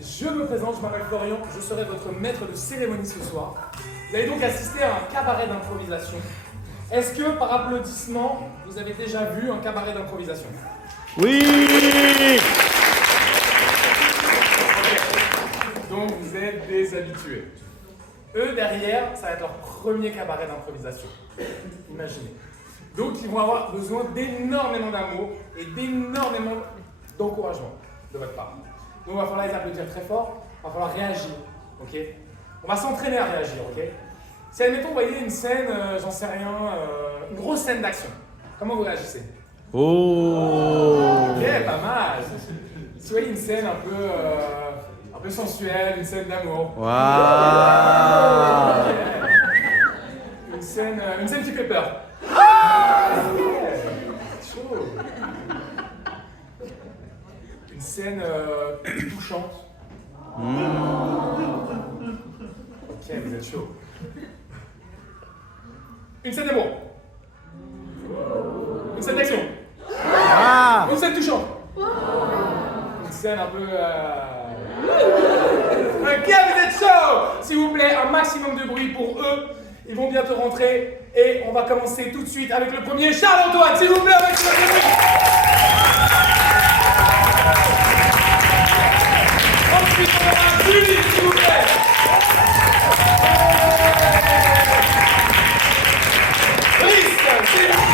Je me présente, je m'appelle Florian, je serai votre maître de cérémonie ce soir. Vous allez donc assister à un cabaret d'improvisation. Est-ce que par applaudissement, vous avez déjà vu un cabaret d'improvisation? Oui! Donc vous êtes des habitués. Eux derrière, ça va être leur premier cabaret d'improvisation. Imaginez. Donc ils vont avoir besoin d'énormément d'amour et d'énormément d'encouragement de votre part. Donc il va falloir les applaudir très fort, il va falloir réagir, ok? On va s'entraîner à réagir, ok? Si admettons, vous voyez une scène, j'en sais rien, une grosse scène d'action, comment vous réagissez? Oh! Ok, pas mal. Si vous voyez une scène un peu sensuelle, une scène d'amour. Waouh! Une scène qui fait peur. Chaud. Une scène touchante. Ok, vous êtes chaud. Une scène d'amour. Une scène d'action. Ah! Une scène touchante. Une scène un peu... Ok, vous êtes chaud. S'il vous plaît, un maximum de bruit pour eux. Ils vont bientôt rentrer. Et on va commencer tout de suite avec le premier. Charles-Antoine, s'il vous plaît, avec le bruit. Ensuite, on aura Julie, s'il vous plaît. Brice, s'il vous plaît.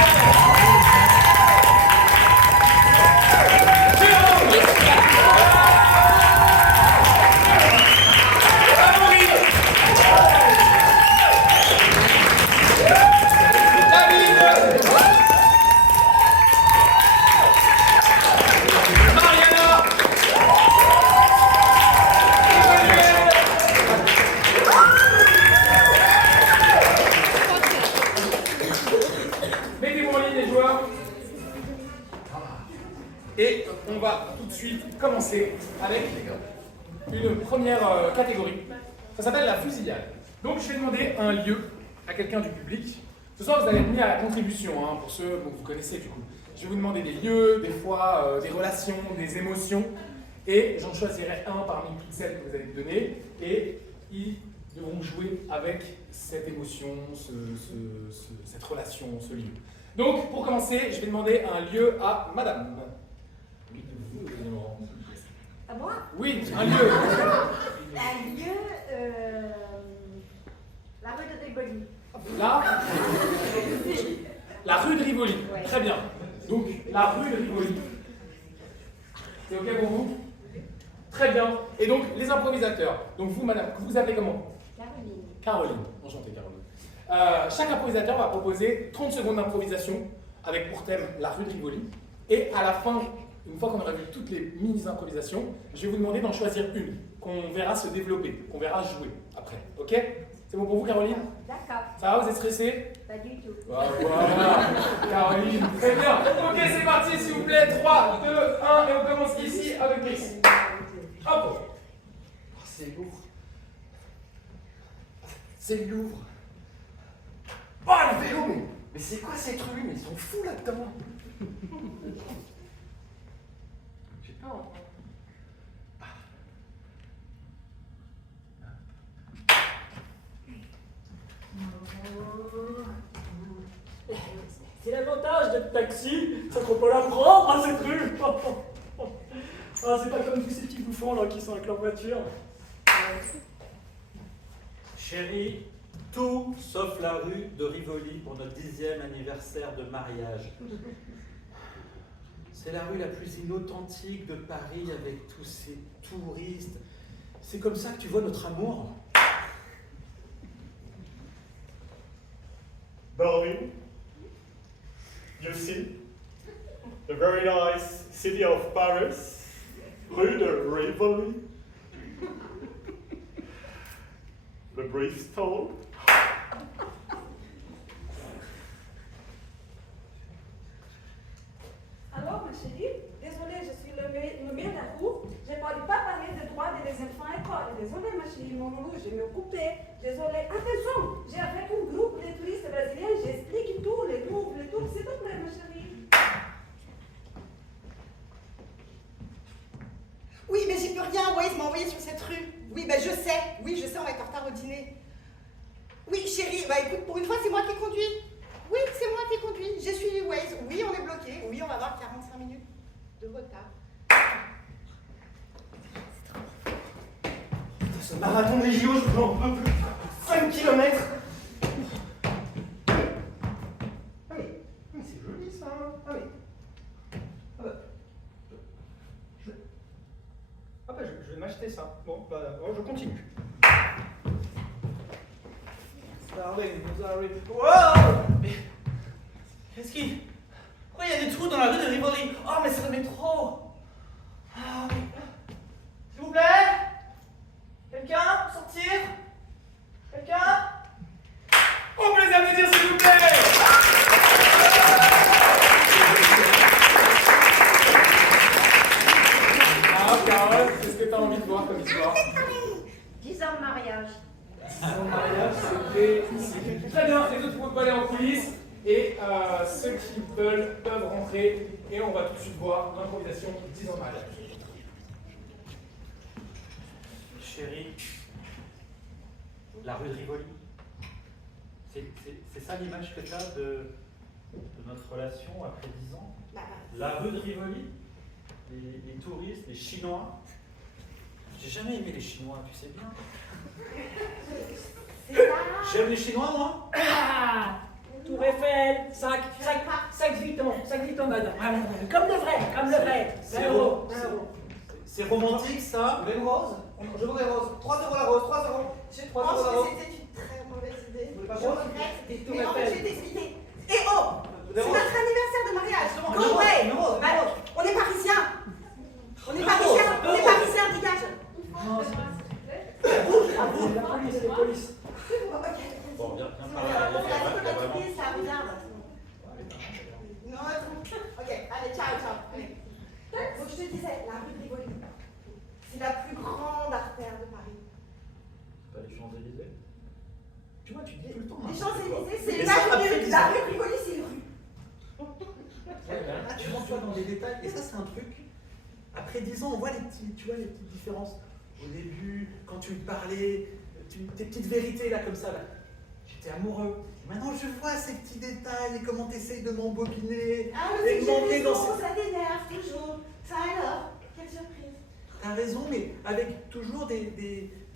Et on va tout de suite commencer avec une première catégorie. Ça s'appelle la fusillade. Donc je vais demander un lieu à quelqu'un du public. Ce soir, vous allez être mis à la contribution, hein, pour ceux que vous connaissez du coup. Je vais vous demander des lieux, des fois des relations, des émotions. Et j'en choisirai un parmi toutes celles que vous allez me donner. Et ils devront jouer avec cette émotion, cette relation, ce lieu. Donc pour commencer, je vais demander un lieu à madame. À moi? Oui, un lieu. Un lieu, la rue de Rivoli. Là, la rue de Rivoli. Ouais. Très bien. Donc, la rue de Rivoli. C'est OK pour vous? Très bien. Et donc, les improvisateurs. Donc, vous, madame, vous appelez comment? Caroline. Caroline. Enchantée, Caroline. Chaque improvisateur va proposer 30 secondes d'improvisation avec pour thème la rue de Rivoli. Et à la fin, une fois qu'on aura vu toutes les mini-improvisations, je vais vous demander d'en choisir une, qu'on verra se développer, qu'on verra jouer après. OK? C'est bon pour vous, Caroline? D'accord. Ça va, vous êtes stressée? Pas du tout. Voilà, Caroline, très bien. Ok, c'est parti, s'il vous plaît. 3, 2, 1, et on commence ici avec Brice. Hop. Oh, c'est lourd. C'est lourd. Oh, le vélo, mais c'est quoi ces trucs? Mais ils sont fous là-dedans. J'ai peur. C'est l'avantage d'être taxi, ça qu'on peut la prendre, hein, cette rue. Ah, c'est pas comme tous ces petits bouffons là qui sont avec leur voiture. Chérie, tout sauf la rue de Rivoli pour notre 10e anniversaire de mariage. C'est la rue la plus inauthentique de Paris avec tous ces touristes. C'est comme ça que tu vois notre amour? Darling, you see the very nice city of Paris, rue de Rivoli, the Bristol. Alors, ma chérie, désolée, je suis le maire de la cour. Je ne parle pas parler des droits des enfants à l'école. Désolée, ma chérie, mon amour, je me coupais. Désolée. Attention, j'ai avec un groupe de touristes brésiliens, j'explique tout, les groupes, s'il te plaît, ma chérie. Oui, mais j'y peux reviens, Waze m'a envoyé sur cette rue. Oui, bah je sais, on va être en retard au dîner. Oui, chérie, bah écoute, pour une fois, c'est moi qui conduis. Oui, c'est moi qui conduis. J'ai suivi Waze. Oui, on est bloqué. Oui, on va avoir 45 minutes de retard. Ce marathon des JO, je n'en peux plus. 5 km. Ah mais c'est joli ça. Ah mais. Ah bah. Je vais m'acheter ça. Bon, bah, je continue. Ça arrive. Wow! Mais. Qu'est-ce qui. Pourquoi il y a des trous dans la rue de Rivoli? Oh, mais c'est le métro! Ah, mais. S'il vous plaît? Quelqu'un? Sortir? Quelqu'un? On peut les applaudir s'il vous plaît. Ah, Carole, qu'est-ce que tu as envie de voir comme histoire? 10 ans de mariage. Son mariage, c'était ici. Très bien, les autres ne peuvent pas aller en coulisses. Et ceux qui veulent peuvent rentrer. Et on va tout de suite voir l'improvisation 10 ans de mariage. Chérie, la rue de Rivoli, c'est ça l'image que tu as de notre relation après 10 ans? La rue de Rivoli, les touristes, les Chinois. J'ai jamais aimé les Chinois, tu sais bien. J'aime les Chinois, moi. Tour Eiffel, 5 Vuitton, madame. Comme le vrai. 20 euros. C'est romantique, ça. Vous voulez une rose? Je voudrais rose. 3 € la rose, 3 €. Je pense que c'était une très mauvaise idée. Vous voulez pas Je rose? regrette. Tour Mais en fait, Eiffel. je vais t'expliquer. Et oh! Des C'est roses. notre anniversaire de mariage. Justement, Go away! une rose. On est parisiens. On est Deux parisiens. roses, On est deux parisiens, dégage. La police. Ok. Bon, bien La parler. Il y a vraiment- scolarité, ça regarde. Non, attends. Ok, allez, ciao. Allez. Donc je te disais, la rue de Rivoli, c'est la plus grande artère de Paris. C'est pas les Champs-Élysées? Tu vois, tu dis tout le temps. Les Champs-Élysées, c'est Mais la ça, rue. après 10 La ans. rue de Rivoli, c'est une rue. Ah, tu rentres toi dans les détails, et ça c'est un truc. Après 10 ans, on voit les petites différences. Au début, quand tu me parlais, tes petites vérités là comme ça, là. J'étais amoureux. Et maintenant je vois ces petits détails et comment tu essayes de m'embobiner. Ah, Et mais c'est m'emmener que dans raison, ça t'énerve toujours. Ça alors, quelle surprise. T'as raison, mais avec toujours des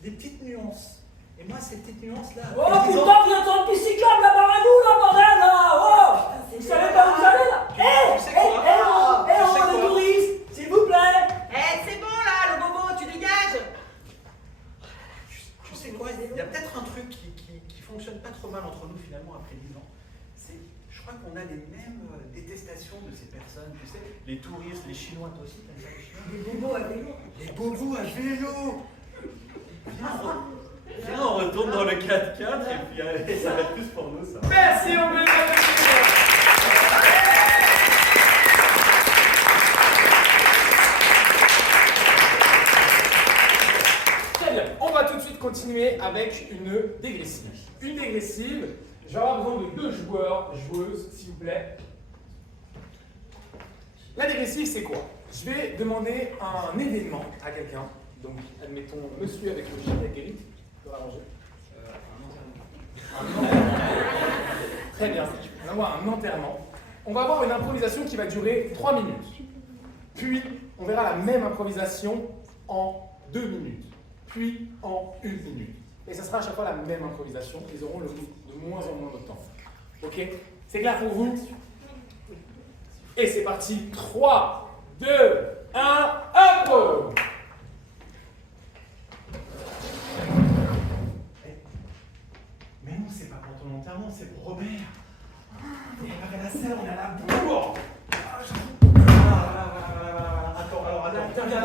petites nuances. Et moi, ces petites nuances là. Oh putain, vous êtes en bicyclable là-bas à nous, là, bordel, là. Oh, vous savez pas où vous allez, là. Tu sais quoi? Les touristes, s'il vous plaît. C'est bon là, le bobo, tu dégages. Tu sais quoi? Il y a peut-être un truc qui fonctionne pas trop mal entre nous finalement après 10 ans. Je crois qu'on a les mêmes détestations de ces personnes. Tu sais, les touristes, les Chinois, toi aussi, t'aimes ça les Chinois? Les bobos à vélo. Les bobos à vélo. Viens, on retourne dans le 4x4 et puis ça va être plus pour nous ça. Merci, on peut les applaudir. Très bien, on va tout de suite continuer avec une dégressive. Une dégressive, je vais avoir besoin de 2 joueurs, joueuses, s'il vous plaît. La dégressive, c'est quoi? Je vais demander un événement à quelqu'un. Donc, admettons, monsieur avec le chien guéri. Tu peux rallonger. Un enterrement. Très bien, on va avoir un enterrement. On va avoir une improvisation qui va durer 3 minutes. Puis, on verra la même improvisation en 2 minutes. Puis, en 1 minute. Et ça sera à chaque fois la même improvisation. Ils auront de moins en moins de temps. Ok? C'est clair pour vous? Et c'est parti. 3, 2, 1, hop! Mais non, c'est pas pour ton enterrement, c'est pour Robert. On a préparé la selle, on est à la bourre. Attends, viens.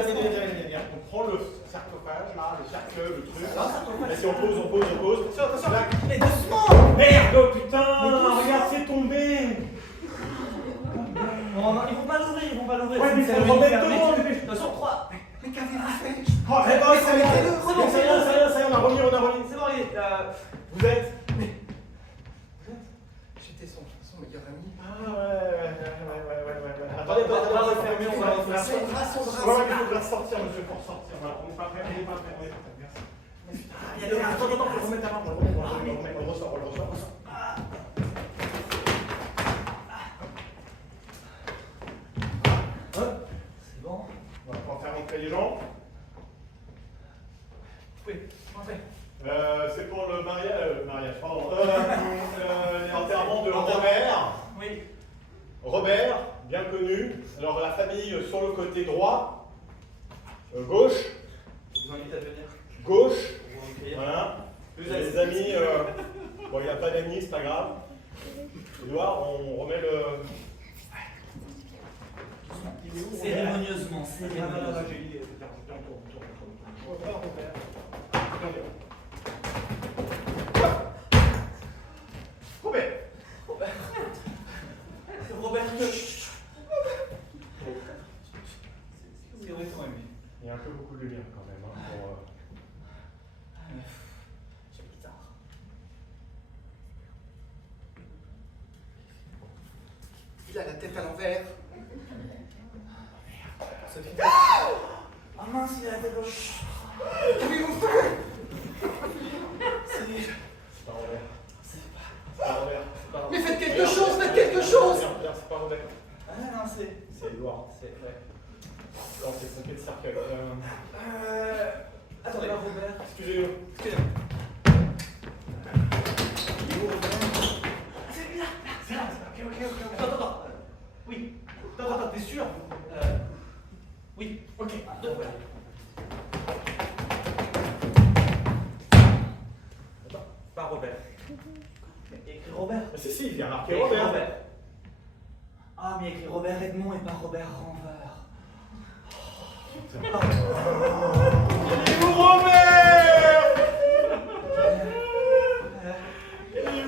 On prend le sarcophage, là, le cercle, le truc. Et si on pose. Attention, là. Mais doucement. Merde, oh, putain, regarde, c'est tombé. Non, ils vont pas l'ouvrir, Ouais, mais c'est faut le le remettre midi, dedans, mais- dépêche. De toute façon, 3. Mais qu'avez-vous fait? Oh, c'est bon, c'est rien, on a remis. C'est bon, vous êtes. J'étais son meilleur ami. Ah ouais. Attendez, on va refermer, on va refermer. Ouais, il faut la sortir, monsieur, pour sortir. Voilà. pas prêt, on est pas prêt, merci. Attends, faut remettre ta main. On le ressort. C'est bon. On va pouvoir faire rentrer les gens. Oui, rentrez. C'est pour le mariage, pardon. L'enterrement de Robert. Oui. Robert, bien connu. Alors la famille sur le côté droit, gauche, Je vous invite à venir. gauche, Pour vous accueillir. voilà. Plus Les amis, bon il n'y a pas d'amis, c'est pas grave. Edouard, on remet le... Cérémonieusement, J'ai dit, Robert. Robert. C'est Robert. C'est honnêtement aimé. Il y a un peu beaucoup de lumière quand même. Hein, pour, J'ai la guitare. Il a la tête à l'envers. Sophie. Ah mince, il a la tête gauche. C'est pas Robert. C'est pas Robert. Mais faites quelque chose, faites quelque chose. Regarde, c'est pas Robert. Ah non, c'est. C'est Edouard. C'est vrai. Non, c'est son pied de cercueil. Attendez, Robert. Excusez-moi. Il est où, Robert? C'est là. C'est là. Ok. Attends. Oui. Attends, t'es sûr? Oui. Ok. Robert. Attends, pas Robert. Il écrit Robert. Ah, si, il y a marqué Robert. Ah, mais il écrit Robert Edmond et pas Robert Ranveur. Il est où Robert? Il est où?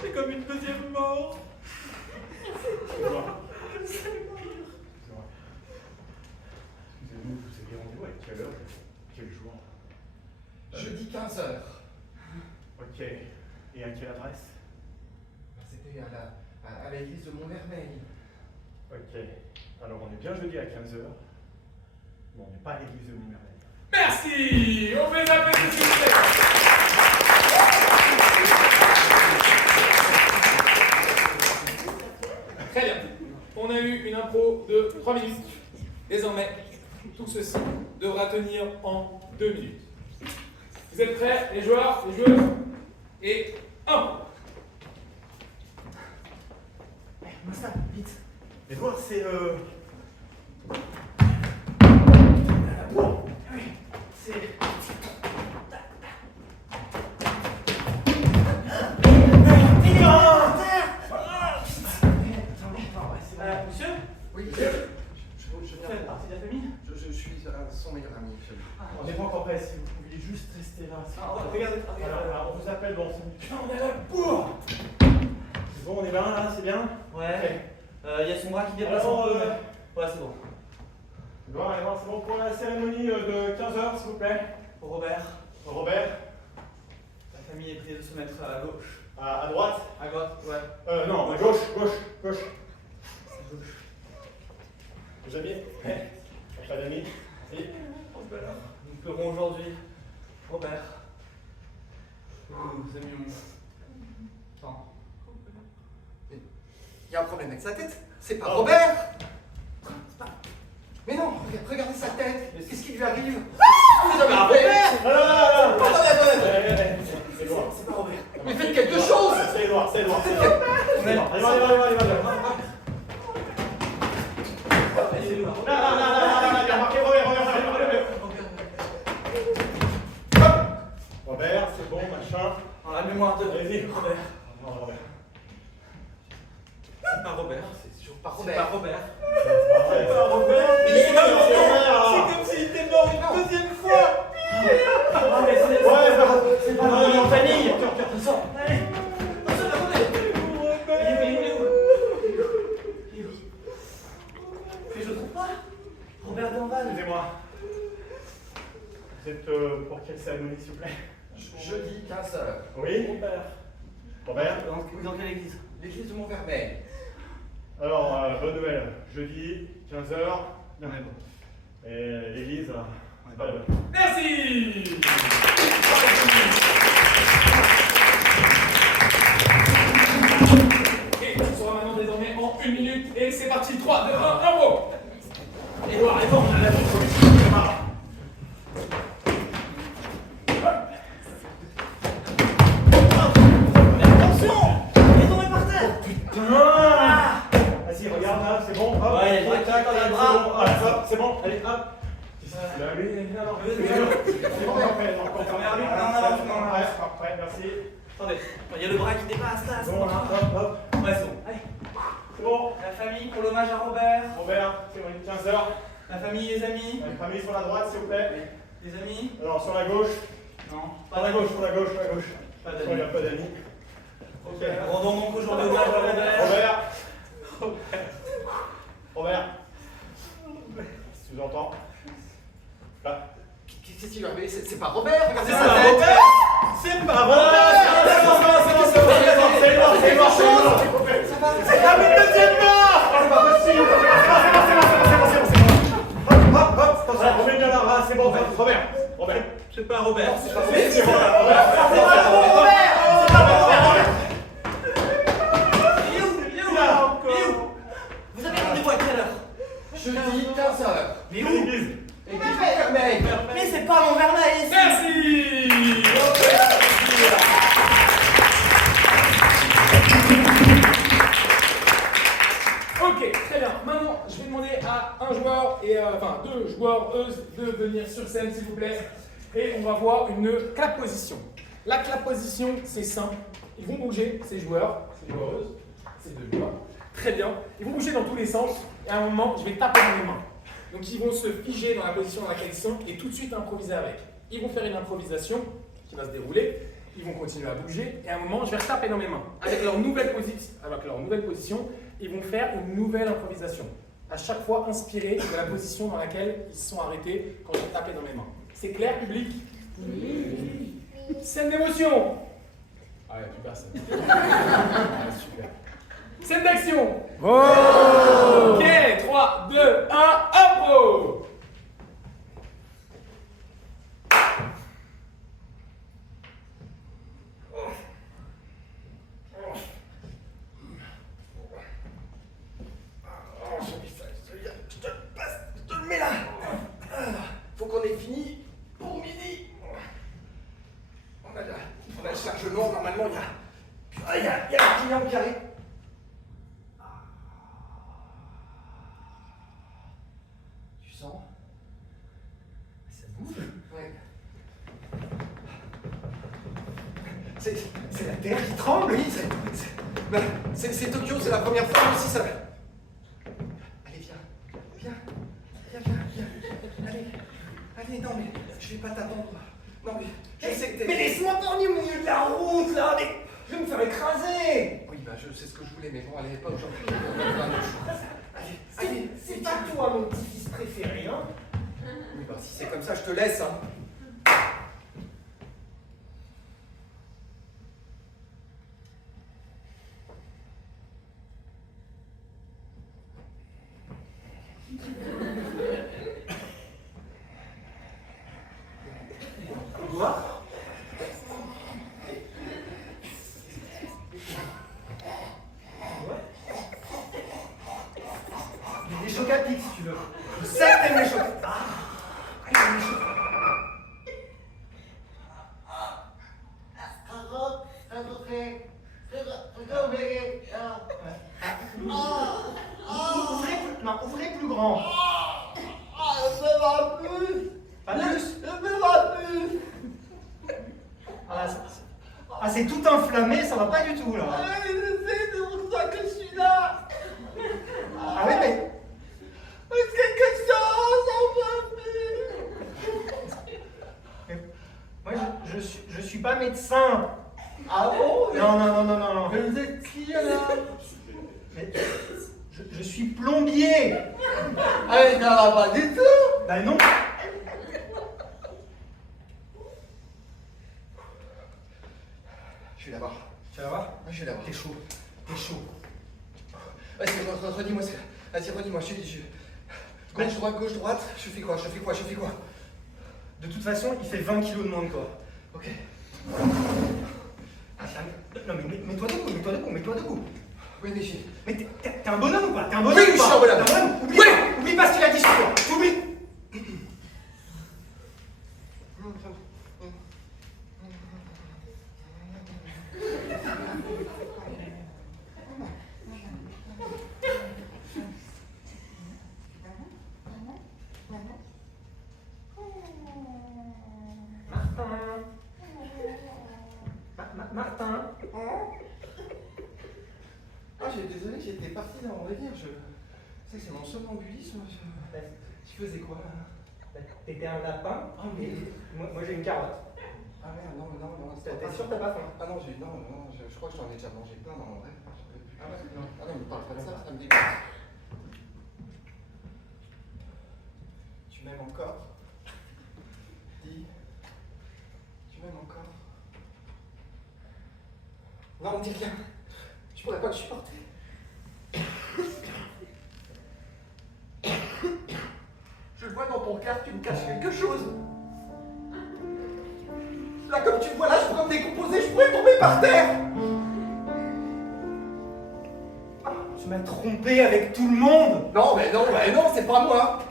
C'est comme une deuxième mort. Excusez-moi. Excusez-nous, vous avez rendez-vous à quelle heure? Quel jour? Jeudi 15h. Ok. Et à quelle adresse? C'était à l'église de Montvermeil. Ok. Alors on est bien jeudi à 15h. Mais on n'est pas à l'église de Montmerveille. Merci. On fait appeler s'il vous plaît. Très bien. On a eu une impro de 3 minutes. Désormais, tout ceci devra tenir en 2 minutes. Vous êtes prêts, les joueurs, les joueuses? Et 1. Massa, vite. Edouard, c'est Oui, c'est. Monsieur? Oui, Vous faites partie de la famille? je suis son meilleur ami. On n'est pas encore prêt, si vous pouviez juste rester là. Regardez, Alors, on vous appelle dans 5 minutes. On est là pour. C'est bon, on est bien là, c'est bien? Ouais. Il y a son bras qui dépasse Alors, un peu. Ouais, c'est bon. Edouard, c'est bon pour la cérémonie de 15h, s'il vous plaît. Pour Robert, Robert, la famille est prise de se mettre à gauche. à droite. À droite, ouais. Non, à gauche. Vous amis? Pas d'amis? Si. Nous pleurons aujourd'hui. Robert. Nous aimions. Tant. Il y a un problème avec sa tête. C'est pas Robert. C'est pas... Mais non, regardez sa tête. Qu'est-ce qui lui arrive? Vous avez un Robert. Attendez. C'est Edouard. C'est pas Robert. Mais faites quelque chose. C'est Edouard. On est là. Allez, va. Là, il y a marqué Robert. Robert, c'est bon, machin. Dans la mémoire de Allez-y. Robert. Non, Robert. C'est pas Robert. C'est toujours pas C'est Robert. pas Robert. C'est pas Robert. C'est comme s'il était mort une deuxième fois. Ah, mais c'est pas notre famille. Attends, allez. Mais je trouve pas. Robert Dorval. Excusez-moi. Vous êtes pour quelle cérémonie, s'il vous plaît? Jeudi 15h. Oui. Robert. Dans quelle église? L'église de Montvermeil. Alors, bonne nouvelle. Jeudi, 15h. Et l'église, Merci. Et ce sera maintenant désormais en 1 minute. Et c'est parti, 3, 2, 1, bravo. Edouard, on a la vie. Attention! Il est tombé par terre! Vas-y, regarde là, c'est bon. Hop. Ouais, il y a le bras qui Tac, est dans les tac, bras. c'est bon. Allez, hop, c'est bon. Allez, hop. Allez, non, parfait, merci. Attendez, il y a le bras qui dépasse là, c'est Bon, bon. là, hop, hop. Ouais, c'est bon. Allez. C'est bon. La famille pour l'hommage à Robert. Robert, c'est bon, 15h. La famille, les amis. La famille sur la droite, s'il vous plaît. Les amis. Alors, sur la gauche. Non, Sur la gauche, sur la gauche, sur la gauche. Pas Il n'y d'amis. a pas d'amis. Ok. Rendons donc aujourd'hui hommage à Robert. Robert. Si tu nous entends. Là. Qu'est-ce qui lui est arrivé? C'est pas Robert, regardez C'est sa pas tête. Robert. C'est pas Robert. C'est mort. C'est comme une deuxième mort. C'est pas possible. Hop, attention, remets bien la race, c'est bon, Robert. C'est pas Robert. C'est pas Robert. C'est pas Robert. Il est où? Vous avez rendez-vous à quelle heure? Je dis 15h. Mais où? Et qui fait fermer? Mais c'est pas mon Vermeil ici. Merci. Ok, très bien. Maintenant, je vais demander à un joueur et enfin 2 joueuses de venir sur scène, s'il vous plaît. Et on va voir une clap position. La clap position, c'est simple. Ils vont bouger, ces joueurs, ces joueuses, ces 2 joueurs. Très bien. Ils vont bouger dans tous les sens. Et à un moment, je vais taper dans les mains. Donc ils vont se figer dans la position dans laquelle ils sont et tout de suite improviser avec. Ils vont faire une improvisation qui va se dérouler. Ils vont continuer à bouger et à un moment, je vais taper dans mes mains. Avec leur nouvelle position, ils vont faire une nouvelle improvisation. À chaque fois, inspirés de la position dans laquelle ils se sont arrêtés quand j'ai tapé dans mes mains. C'est clair, public? Oui. Scène d'émotion. Ah, il n'y a plus personne. Ah, super. Scène d'action. Oh! Ok, 3, 2, 1, impro. Je te le mets là. Faut qu'on ait fini pour midi. On a le chargement, normalement il y a le client qui arrive. Tu sens? Ça bouge? Ouais. C'est la terre qui tremble, oui. C'est Tokyo, c'est la première fois aussi ça. Allez, viens. Allez, non mais je vais pas t'attendre. Non mais je sais que t'es... Mais laisse-moi dormir au milieu de la route, là. Je vais me faire écraser. Oui, bah je sais ce que je voulais, mais bon, allez, pas aujourd'hui. Allez, C'est pas toi mon petit-fils préféré, hein. Oui, bah si c'est comme ça, je te laisse, hein. Des chocs à pic si tu veux. Je sais que t'aimes les chocs. T'aimes les chocs. Ouvrez plus grand. Ah, c'est tout enflammé, ça va pas du tout là. C'est pour ça que je suis là. Ah ouais, mais. Quelque chose, Moi, je suis pas médecin. Ah bon? Non. Vous êtes qui alors? Mais je suis plombier. Ah mais ça va pas du tout. Bah non. Je vais la voir. Tu vas voir? Ouais, je vais la voir. T'es chaud. Vas-y, redis-moi ça. Vas-y, redis-moi. Gauche, droite. Je fais quoi? De toute façon, il fait 20 kilos de moins que toi. Ok. Ah, non, mais mets-toi debout. Oui, mais j'ai... Mais t'es un bonhomme ou pas? T'es un bonhomme Oui, ou je pas? suis un bonhomme. T'es un bonhomme? Oui. Oublie pas ce qu'il a dit sur toi. Oublie. Martin. Ah, désolé, j'étais parti dans mon délire. C'est mon somnambulisme. Tu faisais quoi là? T'étais un lapin. Ah, mais... Moi j'ai une carotte. Ah merde, non. T'es sûr que t'as pas faim? Ah non, je crois que j'en ai déjà mangé plein dans mon rêve. Ah non, mais parle pas de ça, ça me dégoûte. Tu m'aimes encore? Dis. Tu m'aimes encore? Non, dis rien. Je pourrais pas le supporter. Je le vois dans ton cœur, tu me caches quelque chose. Là, comme tu me vois là, je pourrais me décomposer, je pourrais tomber par terre. Tu m'as trompé avec tout le monde. Non, c'est pas moi.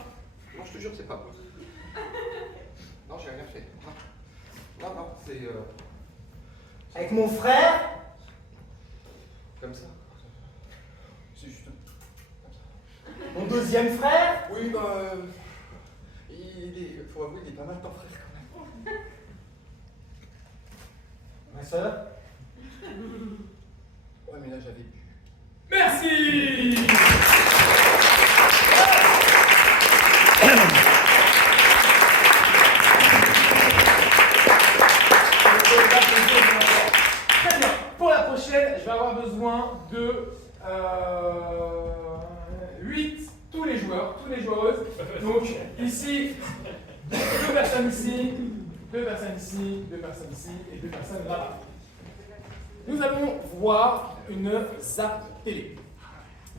Non, je te jure, c'est pas moi. Non, j'ai rien fait. Non, c'est... Avec mon frère. Comme ça. C'est juste... Comme ça. Mon deuxième frère. Oui, faut avouer, il est pas mal ton frère quand même. Ma soeur. Ouais, mais là, j'avais bu. Merci. Très bien. Pour la prochaine, je vais avoir besoin de 8, tous les joueuses. Donc ici, 2 personnes ici, 2 personnes ici, 2 personnes ici et 2 personnes là-bas. Nous allons voir une zap télé.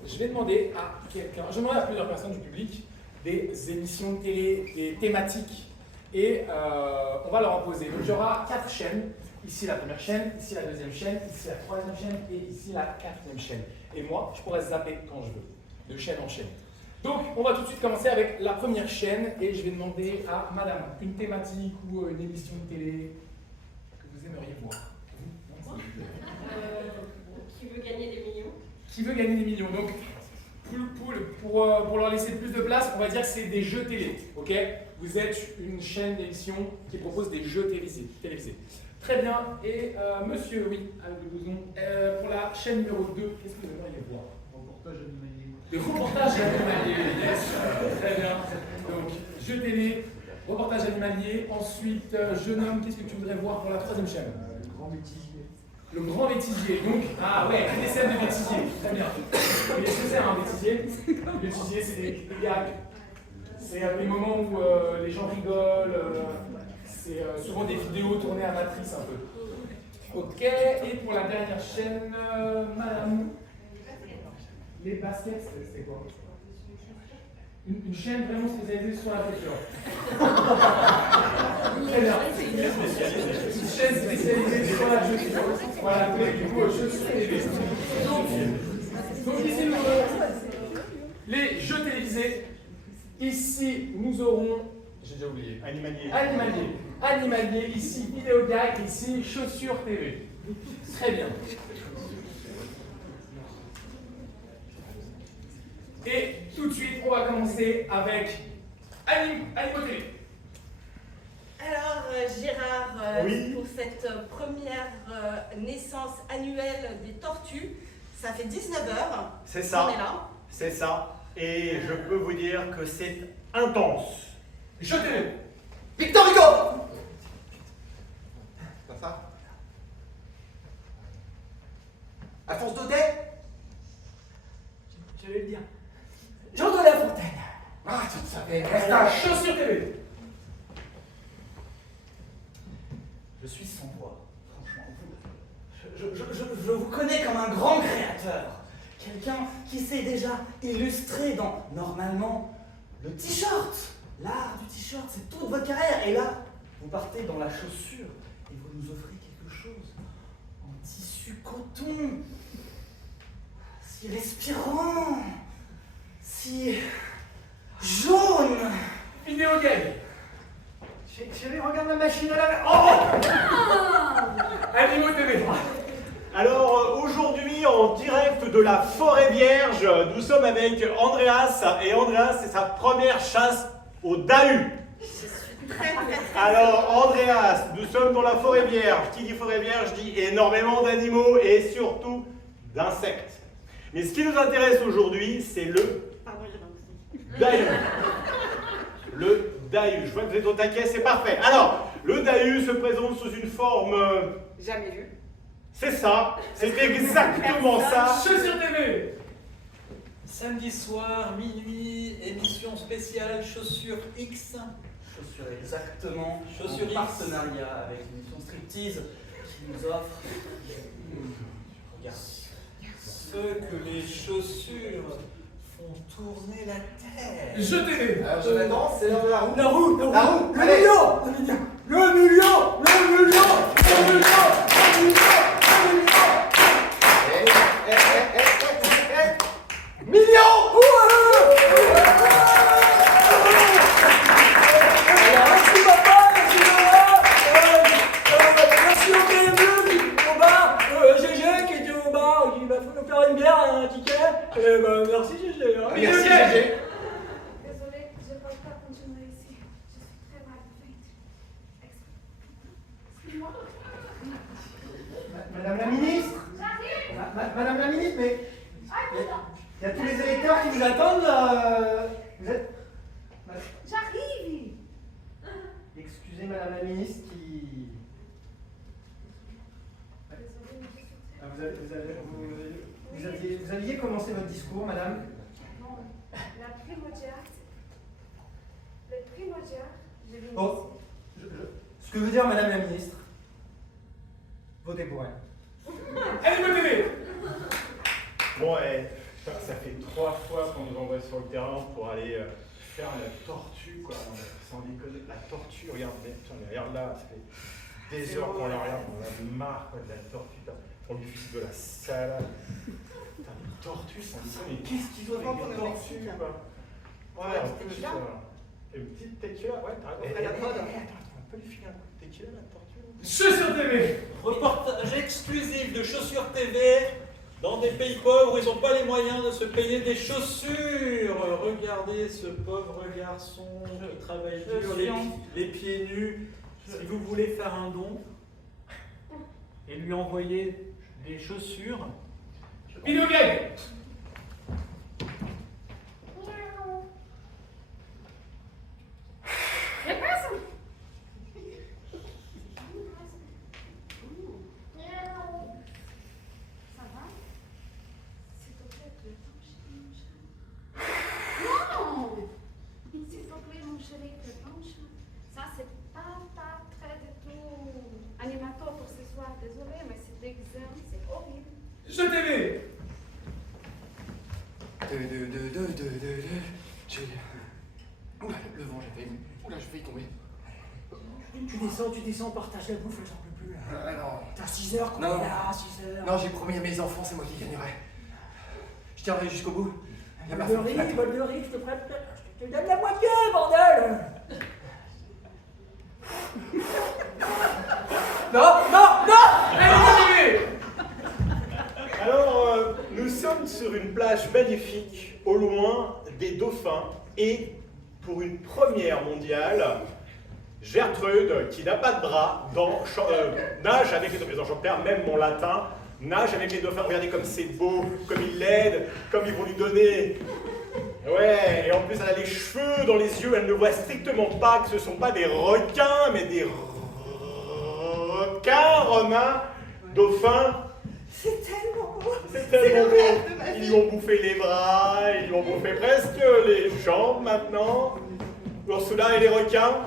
Je vais demander à quelqu'un, je vais demander à plusieurs personnes du public des émissions de télé, des thématiques, et on va leur en poser. Donc il y aura 4 chaînes. Ici la première chaîne, ici la deuxième chaîne, ici la troisième chaîne et ici la quatrième chaîne. Et moi, je pourrais zapper quand je veux, de chaîne en chaîne. Donc, on va tout de suite commencer avec la première chaîne et je vais demander à madame une thématique ou une émission de télé que vous aimeriez voir. Qui veut gagner des millions? Qui veut gagner des millions? Donc, pour leur laisser plus de place, on va dire que c'est des jeux télé. Ok? Vous êtes une chaîne d'émission qui propose des jeux télévisés. Très bien. Et monsieur, oui, avec le blouson, pour la chaîne numéro 2, qu'est-ce que vous aimeriez voir? Reportage animalier. Des reportages animaliers, yes. Très bien. Donc, jeux télé, reportage animalier. Ensuite, jeune homme, qu'est-ce que tu voudrais voir pour la troisième chaîne? Le grand bêtisier. Le grand bêtisier. Donc, ah ouais, des scènes de bêtisier. Très bien. Et qu'est-ce que c'est un bêtisier? Le bêtisier, c'est des gags. C'est des moments où les gens rigolent. C'est souvent des vidéos tournées à matrice un peu. Ok, et pour la dernière chaîne, madame. Les baskets, c'était quoi? Une chaîne vraiment spécialisée sur la culture. Très bien. Une chaîne spécialisée sur la culture. Voilà, du coup, chaussures et donc ici, nous aurons les jeux télévisés. Ici, nous aurons, j'ai déjà oublié, animalier, ici, vidéo gag, ici, chaussures TV. Très bien. Et tout de suite, on va commencer avec Animaux-télé. Alors, Gérard, Oui. pour cette première naissance annuelle des tortues, ça fait 19 heures. C'est ça. On est là. C'est ça. Et je peux vous dire que c'est intense. Jeux télé. Victor Hugo. C'est ça? Alphonse Daudet. J'allais le dire. Jean de La Fontaine. Ah, tu le savais. Reste à Chaussures TV. Je suis sans voix, franchement. Je vous connais comme un grand créateur. Quelqu'un qui sait déjà illustrer dans, normalement, le t-shirt. L'art du t-shirt, c'est toute votre carrière. Et là, vous partez dans la chaussure et vous nous offrez quelque chose en tissu coton, si respirant, si jaune. Vidéo game. Chérie, regarde la machine à laver. Oh! Animaux TV. Alors aujourd'hui, en direct de la forêt vierge, nous sommes avec Andreas. Et Andreas, c'est sa première chasse au dahu. Alors Andreas, nous sommes dans la forêt vierge. Qui dit forêt vierge dit énormément d'animaux et surtout d'insectes. Mais ce qui nous intéresse aujourd'hui, c'est le dahu. Le dahu. Je vois que vous êtes au taquet, c'est parfait. Alors, le dahu se présente sous une forme... Jamais vu. C'est ça, c'est exactement ça. Chaussures TV. Samedi soir, minuit, émission spéciale Chaussures X. Chaussures exactement. Chaussures en X. partenariat avec l'émission Striptease qui nous offre. Regarde. Ce que les chaussures font tourner la terre. Jeux TV. Alors je m'attends, c'est l'heure de la roue. La roue, La roue, le allez. million, le million, le million, le million, le million, le million. Merci papa, merci Laura, merci au PME qui était au bar, GG qui était au bar, qui m'a fait nous faire une bière et un ticket, merci GG. Hein. Vidéo game. Désolée, je ne peux pas continuer ici. Je suis très malade. Excuse-moi. Madame la ministre. Madame la ministre, mais il y a tous les électeurs qui vous attendent. Vous êtes. J'arrive. Excusez Madame la ministre qui. Désolée, mais je suis très... Vous aviez commencé votre discours, Madame. Non, la primordiale, le primordial, je viens Bon, ce que veut dire Madame la ministre, votez pour elle. Animaux TV. Bon, ça fait 3 fois qu'on nous envoie sur le terrain pour aller faire la tortue, quoi. Sans déconner, la tortue, regarde, regarde là, ça fait des heures qu'on la regarde, on a marre quoi, de la tortue, on lui fait de la salade. Putain, les tortues, ça me mais qu'est-ce qu'ils ont avec les tortues, quoi. Ouais, en plus, une petite tequila, ouais, t'as raison. Attends, on peut lui filer un coup de tequila, la tortue. Chaussures TV. Reportage exclusif de Chaussures TV dans des pays pauvres où ils n'ont pas les moyens de se payer des chaussures. Regardez ce pauvre garçon qui travaille dur, les pieds nus. Si vous voulez faire un don et lui envoyer des chaussures, Vidéo game. Ça va? S'il te plaît, tu es ton chéri, mon chat. Non! S'il te plaît, mon chéri, tu es ton chat. Ça, c'est pas très du tout animateur pour ce soir. Désolée, mais c'est d'exemple, c'est horrible. Jeux TV. Oula, le vent, j'ai failli. Oula, j'ai failli tomber. Tu descends, on partage la bouffe, j'en peux plus. Non. T'as 6 heures, quoi. Non. Là, 6 heures. Non, j'ai promis à mes enfants, c'est moi qui gagnerai. Je tiendrai jusqu'au bout. Il y a ma Bol de femme qui m'attend. riz, bol de riz, je te prête. Je te donne la moitié, bordel! Animaux TV. Alors, nous sommes sur une plage magnifique, au loin des dauphins, et pour une première mondiale, Gertrude, qui n'a pas de bras, nage avec les dauphins. J'en perds même mon latin, nage avec les dauphins. Regardez comme c'est beau, comme ils l'aident, comme ils vont lui donner. Ouais, et en plus elle a les cheveux dans les yeux, elle ne voit strictement pas que ce ne sont pas des requins, mais des requins, Romain, dauphins. C'est tellement beau. C'est tellement le rêve beau. de ma Ils vie. lui ont bouffé les bras, ils lui ont bouffé presque les jambes maintenant. Ursula et les requins.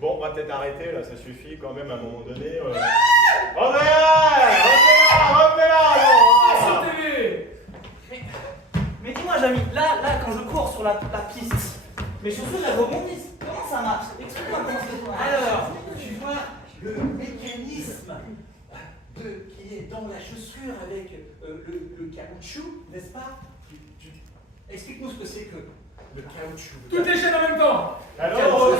Bon, on va peut-être arrêter là, ça suffit quand même à un moment donné. Revenez là, Chaussures TV. Mais dis-moi, Jamy, là, quand je cours sur la piste. Mes chaussures, elles rebondissent. Comment ça marche? Explique-moi comment ça marche. Alors, tu vois le mécanisme qui est dans la chaussure avec le caoutchouc, n'est-ce pas? Explique-nous ce que c'est que le caoutchouc. Toutes les chaînes en même temps. Alors,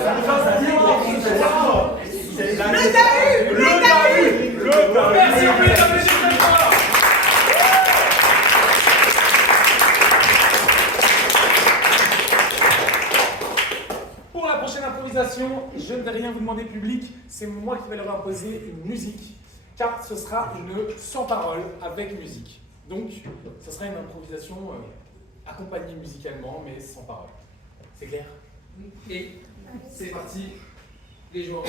Le Merci, on peut les applaudissements très fort. Pour la prochaine improvisation, je ne vais rien vous demander public, c'est moi qui vais leur imposer une musique, car ce sera une sans parole avec musique. Donc, ce sera une improvisation accompagnée musicalement, mais sans parole. C'est clair? Oui. Et c'est parti, les joueurs.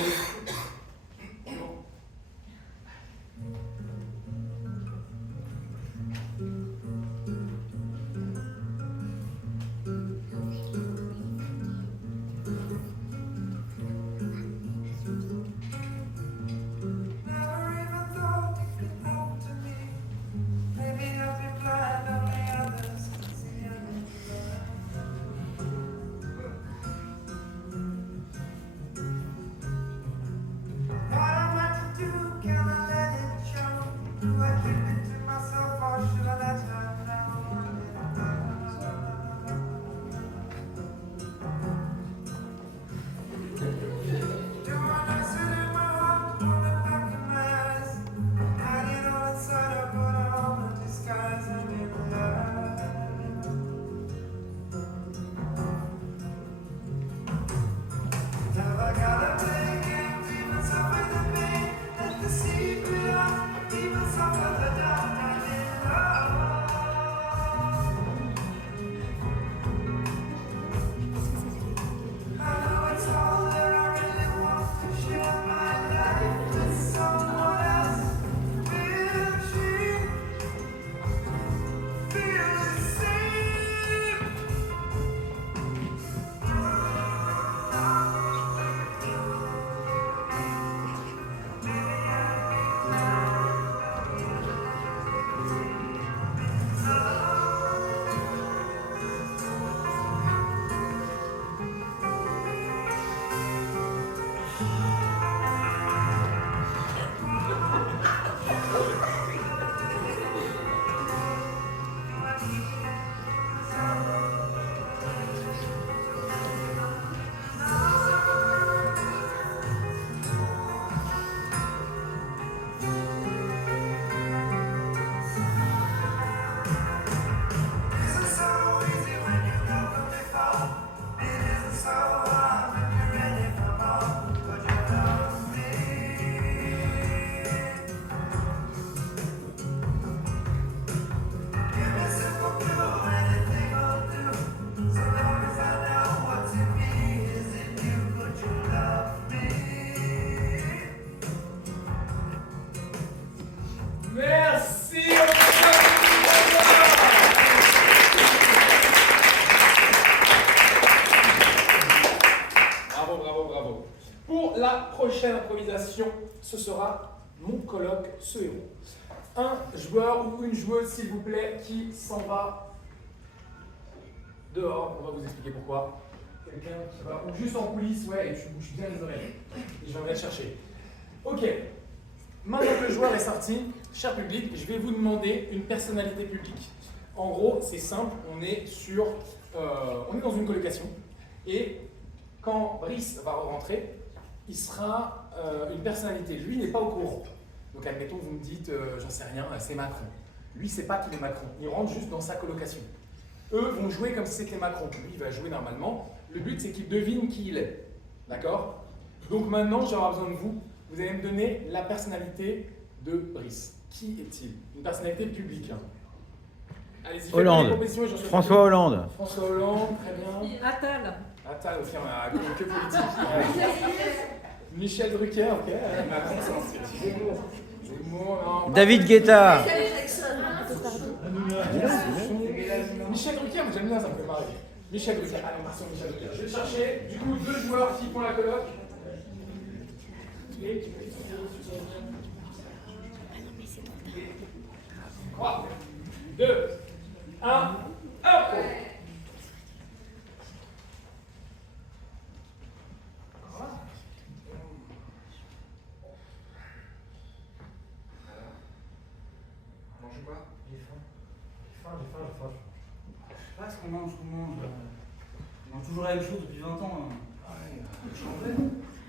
prochaine improvisation, ce sera mon colloque, ce héros. Un joueur ou une joueuse, s'il vous plaît, qui s'en va dehors. On va vous expliquer pourquoi. Quelqu'un qui va ou juste en coulisses, ouais, et tu bouges bien les oreilles. Et je vais venir chercher. Ok. Maintenant que le joueur est sorti, cher public, je vais vous demander une personnalité publique. En gros, c'est simple, on est dans une colocation, et quand Brice va rentrer, il sera une personnalité. Lui, il n'est pas au courant. Donc admettons, vous me dites, j'en sais rien, c'est Macron. Lui, il ne sait pas qu'il est Macron. Il rentre juste dans sa colocation. Eux vont jouer comme si c'était Macron. Lui, il va jouer normalement. Le but, c'est qu'il devine qui il est. D'accord? Donc maintenant, j'aurai besoin de vous. Vous allez me donner la personnalité de Brice. Qui est-il? Une personnalité publique. Hein. Allez-y, Hollande. François Hollande. François Hollande, très bien. Attal. Attal, enfin, que politique. Michel Drucker, ok. Macron, c'est Zemmour, non. David Guetta. Michel Drucker, j'aime bien, ça me fait marrer. Michel Drucker, allez, merci Michel Drucker. Je vais chercher, du coup, deux joueurs qui font la coloc. Et 3, 2, 1, hop! Je sais pas ce qu'on mange, On mange toujours la même chose depuis 20 ans. Ouais, changer.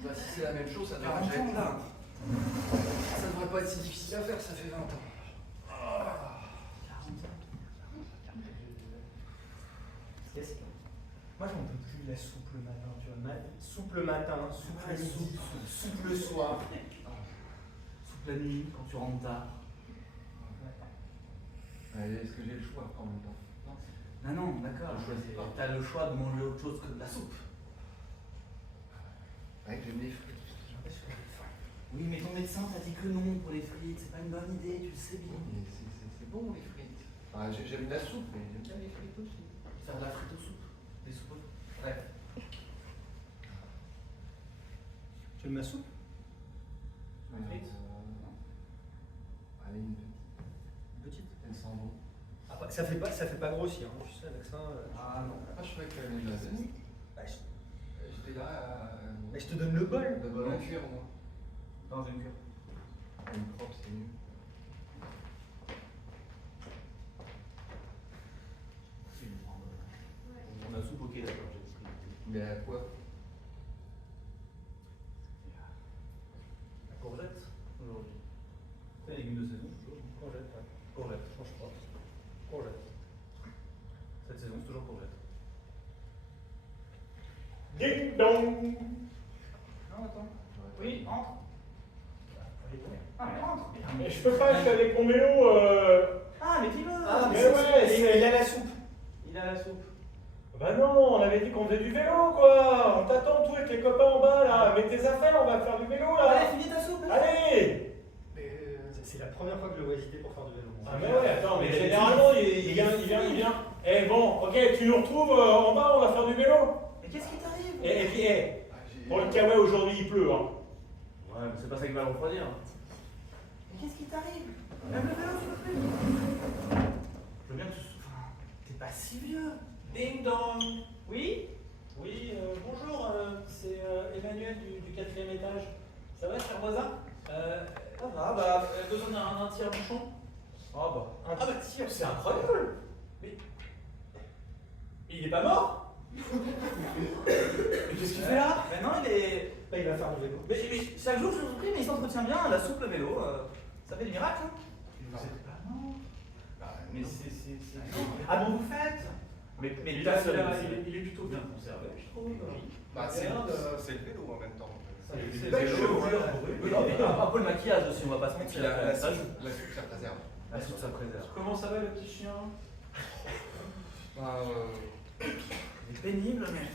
Bah, si c'est la même chose, ça devrait 40 ans, être là. Ça devrait pas être si difficile à faire, ça fait 20 ans. Moi, j'en peux plus de la soupe le matin, tu vois. Soupe le matin, soupe le midi, soupe le soir. Soupe la nuit, quand tu rentres tard. Est-ce que j'ai le choix en même temps? Non, d'accord. T'as le choix de manger autre chose que de la soupe. Ouais, j'aime les frites. Oui, mais ton médecin t'a dit que non pour les frites. C'est pas une bonne idée, tu le sais bien. Mais c'est bon les frites. Ah, j'aime la soupe, mais j'aime bien les frites aussi. Faire de la frite aux soupes. Des soupes. Ouais. Tu veux ma soupe? Frites Allez, une petite. Elle sent bon. Ah, ça fait pas grossir, hein. Tu sais, avec ça. Ah non. Ah, je trouvais que la lasagne. J'étais là. Mais je te donne le bol. Le bol en cuir, moi. Dans une cure. Une propre, c'est mieux. On a soupe, ok, d'accord, j'ai compris. Mais à quoi? La courgette, aujourd'hui. Les légumes de saison, toujours. Courgette, ouais. Courgette. Change pas. Courgette. Cette saison, c'est toujours courgette. Ding dong. Non, attends. Oui, entre. Ah, mais entre. Mais je peux pas, je suis avec mon vélo. Ah, mais dis-le. Ah, mais ouais, il a la soupe. Il a la soupe. Bah non, on avait dit qu'on faisait du vélo, quoi. On t'attend, tout avec les copains en bas, là. Mets tes affaires, on va faire du vélo, là. Allez, finis ta soupe. Allez. C'est la première fois que je le vois hésiter pour faire du vélo. Ah mais ouais, attends, mais généralement, il vient. Eh bon, ok, tu nous retrouves en bas, on va faire du vélo. Mais qu'est-ce qui t'arrive? Et puis, pour le kawaii, aujourd'hui, il pleut, hein. Ouais, mais c'est pas ça qui va le refroidir. Mais qu'est-ce qui t'arrive? Même le vélo, tu veux plus. Je veux bien que tu... Enfin, t'es pas si vieux. Ding dong. Oui? Oui, bonjour, c'est Emmanuel du 4e étage. Ça va, cher voisin? Ça va, bah, besoin d'un tire-bouchon? Ah bah tiens, c'est incroyable. Mais il est pas mort? Mais qu'est-ce qu'il fait là? Mais non, il est... Là, il va faire du vélo. Mais chaque jour, je vous prie, mais il s'entretient bien, la soupe, le vélo, ça fait des miracles, hein? Vous êtes pas mort? Mais c'est... Ah bon, vous faites? Mais il personne est plutôt bien conservé, je trouve. Bah, c'est Regarde, le vélo en même temps. C'est le vélo, un peu le maquillage aussi, on va pas se Et puis mentir. la soupe, ça préserve. La soupe, ça préserve. Comment ça va le petit chien? Bah, Il est pénible, mais...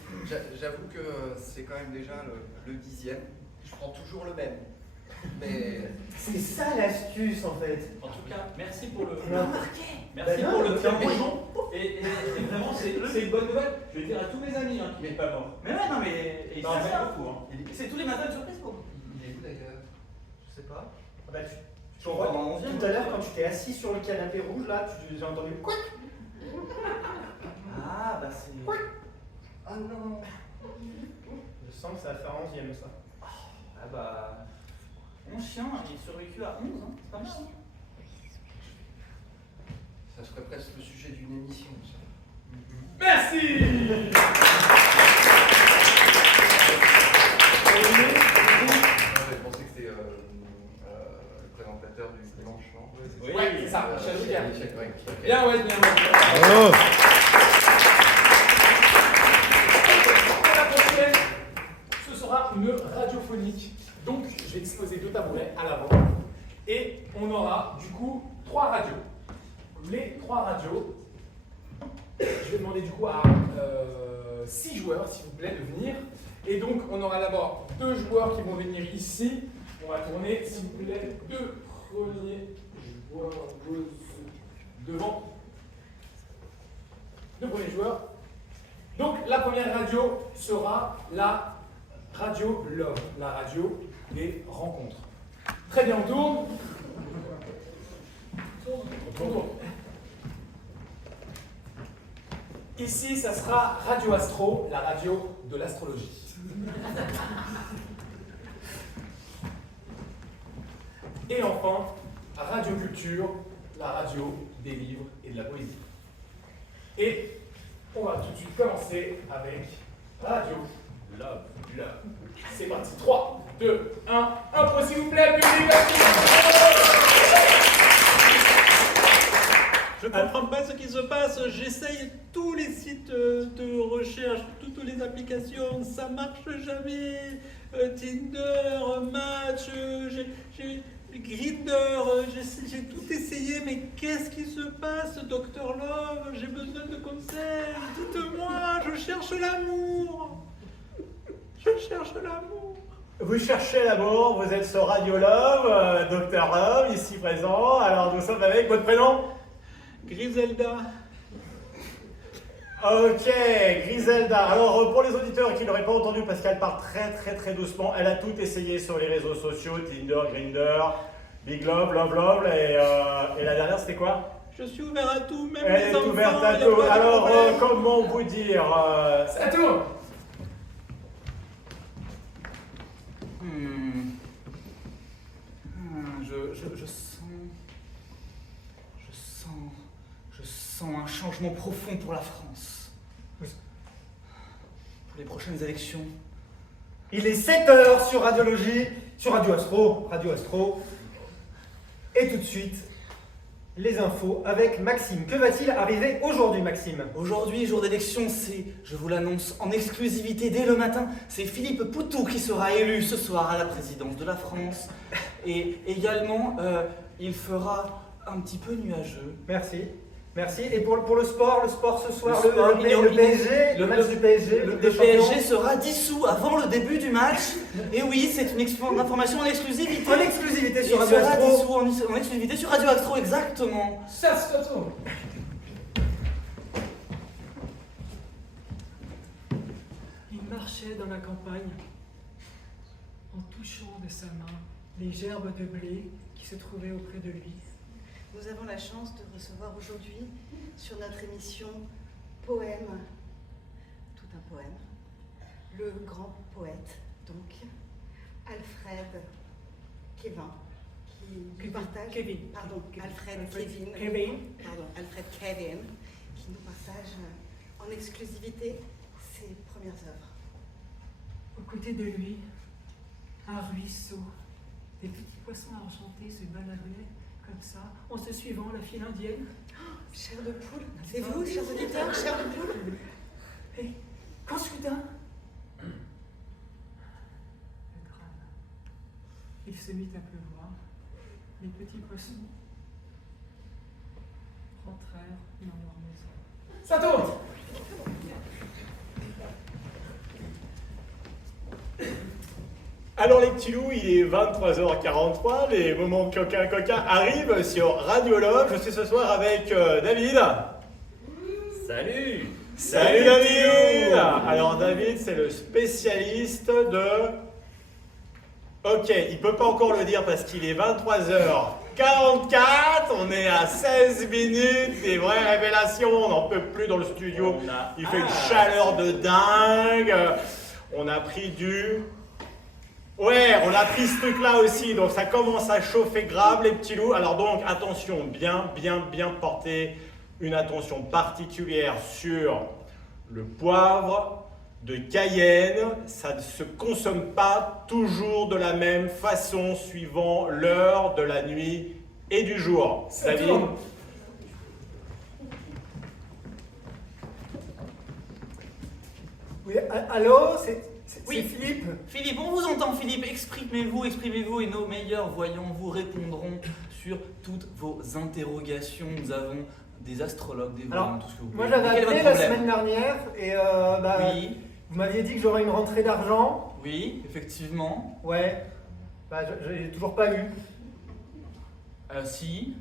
j'avoue que c'est quand même déjà le 10e. Je prends toujours le même. Mais C'est ça l'astuce en fait. En tout cas, merci pour le... Merci Bah pour non, le mais tire-bouchon. Et vraiment, c'est une bonne nouvelle. Je vais dire à tous mes amis qu'il n'est pas mort. Mais ouais, non, mais... Ça en fait beaucoup, hein. C'est tous les matins de surprise, quoi. il est où d'ailleurs? Je sais pas. Ah bah, Je vois en 11e. tout à l'heure, quand tu t'es assis sur le canapé rouge, là, j'ai entendu quoi? Ah, bah c'est... Ah non. Je sens que ça va faire 11e ça. Ah bah... Mon chien, il est survécu à 11, hein. C'est pas mal, hein. Ça serait presque le sujet d'une émission, ça. Merci. Je pensais que c'était le présentateur du dimanche, non? Ouais, c'est ça, Michel Drucker. Bien, Bien, bien. Bravo. La prochaine, ce sera une radiophonique. Donc, je vais disposer 2 tabourets à l'avant. Et on aura du coup 3 radios. Les 3 radios, je vais demander du coup à 6 joueurs, s'il vous plaît, de venir. Et donc, on aura d'abord 2 joueurs qui vont venir ici. On va tourner, s'il vous plaît, 2 premiers joueurs devant. 2 premiers joueurs. Donc, la première radio sera la radio Love, la radio des rencontres. Très bien, on tourne. On tourne. Ici, ça sera Radio Astro, la radio de l'astrologie. Et enfin, Radio Culture, la radio des livres et de la poésie. Et on va tout de suite commencer avec Radio Love. C'est parti. 3, 2, 1. Impro s'il vous plaît, public. Je comprends pas ce qui se passe, j'essaye tous les sites de recherche, toutes les applications, ça marche jamais. Tinder, Match, j'ai Grindr, j'ai tout essayé, mais qu'est-ce qui se passe, Dr Love? J'ai besoin de conseils, dites-moi, je cherche l'amour. Je cherche l'amour. Vous cherchez l'amour, vous êtes sur Radio Love, Dr Love, ici présent. Alors nous sommes avec votre prénom? Griselda. Ok, Griselda. Alors pour les auditeurs qui n'auraient pas entendu parce qu'elle parle très doucement, elle a tout essayé sur les réseaux sociaux, Tinder, Grindr, Big Love, Love Love, et la dernière c'était quoi? Je suis ouvert à tout, même Elle les est enfants. ouverte à y a tout. pas de Alors problème. comment vous dire C'est à tour. Je sens un changement profond pour la France. Pour les prochaines élections. Il est 7h sur Radiologie, sur Radio Astro. Et tout de suite, les infos avec Maxime. Que va-t-il arriver aujourd'hui, Maxime? Aujourd'hui, jour d'élection, je vous l'annonce en exclusivité dès le matin, c'est Philippe Poutou qui sera élu ce soir à la présidence de la France. Et également, il fera un petit peu nuageux. Merci. Et pour le sport ce soir, Le sport, le PSG, le match du PSG, Le des champions. PSG sera dissous avant le début du match. Et oui, c'est une information en exclusivité. En exclusivité sur Il Radio sera Astro. dissous en exclusivité sur Radio Astro, exactement. Ça, c'est à tour. Il marchait dans la campagne en touchant de sa main les gerbes de blé qui se trouvaient auprès de lui. Nous avons la chance de recevoir aujourd'hui sur notre émission Poème, tout un poème, le grand poète, donc, Alfred Kevin, qui nous partage... Alfred Kevin, qui nous partage en exclusivité ses premières œuvres. Aux côtés de lui, un ruisseau, des petits poissons argentés se baladaient comme ça, en se suivant la file indienne. Chair de poule, c'est vous, chers auditeurs, chair de poule? Et quand soudain, le drame, il se mit à pleuvoir, les petits poissons rentrèrent dans leur maison. Ça tourne. Alors les petits loups, il est 23h43, les moments coquins arrivent sur Radio Love. Je suis ce soir avec David. Salut. Salut David. Alors David, c'est le spécialiste de... Ok, il peut pas encore le dire parce qu'il est 23h44, on est à 16 minutes, des vraies révélations, on n'en peut plus dans le studio. Il fait une chaleur de dingue. On a pris du... Ouais, on a pris ce truc-là aussi, donc ça commence à chauffer grave les petits loups. Alors donc, attention, bien porter une attention particulière sur le poivre de Cayenne. Ça ne se consomme pas toujours de la même façon suivant l'heure de la nuit et du jour. David ? Oui, allô, c'est Philippe. Philippe, on vous entend Philippe, exprimez-vous et nos meilleurs voyants vous répondront sur toutes vos interrogations. Nous avons des astrologues, des voyants, tout ce que vous Moi voulez. j'avais Quel est appelé votre la problème? semaine dernière et Oui. vous m'aviez dit que j'aurais une rentrée d'argent. Oui, effectivement. Ouais, je l'ai toujours pas eu. Si,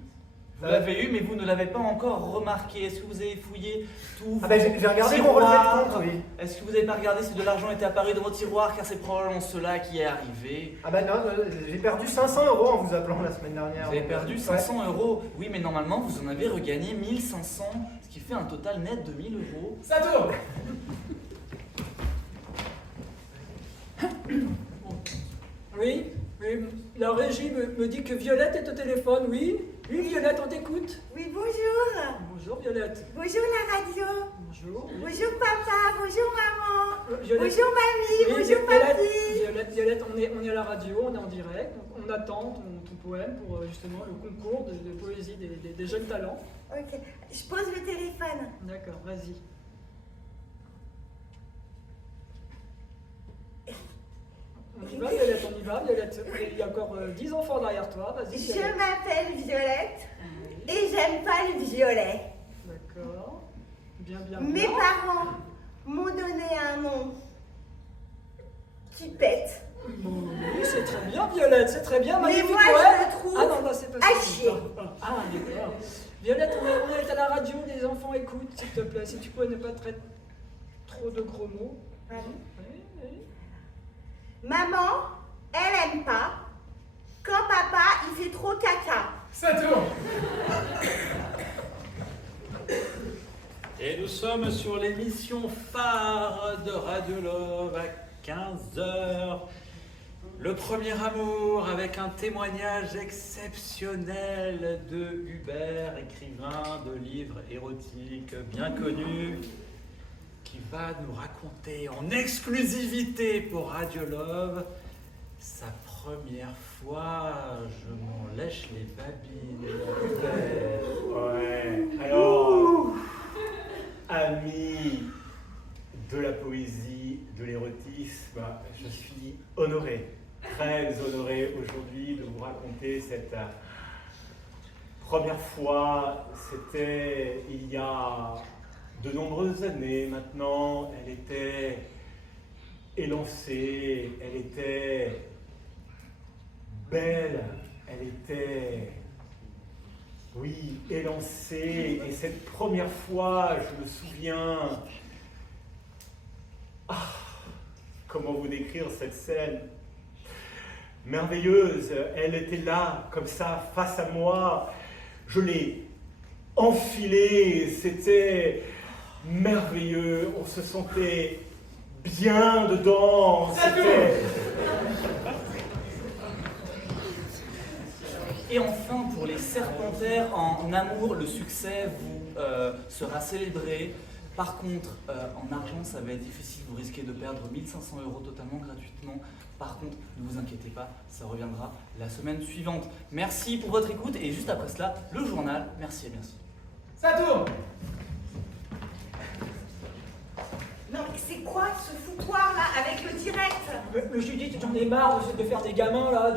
vous l'avez eu, mais vous ne l'avez pas encore remarqué. Est-ce que vous avez fouillé tout J'ai regardé mon relevé de compte, oui. Est-ce que vous n'avez pas regardé si de l'argent était apparu dans vos tiroirs, car c'est probablement cela qui est arrivé? Ah non, j'ai perdu 500 € en vous appelant la semaine dernière. Vous avez perdu 500 €. Oui, mais normalement, vous en avez regagné 1500, ce qui fait un total net de 1000 €. Ça tourne. Oui, la régie me dit que Violette est au téléphone, oui. Oui, Violette, on t'écoute. Oui, bonjour. Bonjour. Bonjour Violette. Bonjour la radio. Bonjour. Bonjour papa, bonjour maman. Violette. Bonjour mamie, Oui, bonjour Violette, papy. Violette, on est à la radio, on est en direct, donc on attend ton poème pour justement le concours de poésie des jeunes talents. Ok, je pose le téléphone. D'accord, vas-y. On y va Violette, il y a encore 10 enfants derrière toi, vas-y. Je Violette. m'appelle Violette et j'aime pas le violet. D'accord, bien. Mes parents m'ont donné un nom qui pète. Bon, oui, c'est très bien Violette, c'est très bien, Mais magnifique moi poème. je le trouve Ah non, c'est pas à ça. chier. Ah, d'accord. Violette, on est à la radio, les enfants écoutent, s'il te plaît. Si tu peux ne pas traiter trop de gros mots. Allez. Oui. Maman, elle aime pas quand papa il fait trop caca. Ça tourne. Et nous sommes sur l'émission phare de Radio Love à 15h. Le premier amour avec un témoignage exceptionnel de Hubert, écrivain de livres érotiques bien connu, qui va nous raconter en exclusivité pour Radio Love sa première fois. Je m'en lèche les babines, Hubert. Ouais, alors, amis de la poésie, de l'érotisme, je suis honoré, très honoré aujourd'hui de vous raconter cette première fois. C'était il y a de nombreuses années maintenant. Elle était élancée, elle était belle, elle était, oui, élancée. Et cette première fois, je me souviens, comment vous décrire cette scène merveilleuse. Elle était là, comme ça, face à moi. Je l'ai enfilée, c'était merveilleux. On se sentait bien dedans. C'était... Et enfin, pour les serpentaires en amour, le succès vous sera célébré. Par contre, en argent, ça va être difficile. Vous risquez de perdre 1 500 € totalement gratuitement. Par contre, ne vous inquiétez pas, ça reviendra la semaine suivante. Merci pour votre écoute. Et juste après cela, le journal. Merci et merci. Ça tourne. Non mais c'est quoi ce foutoir là avec le direct? Mais Judith, j'en ai marre de faire des gamins là.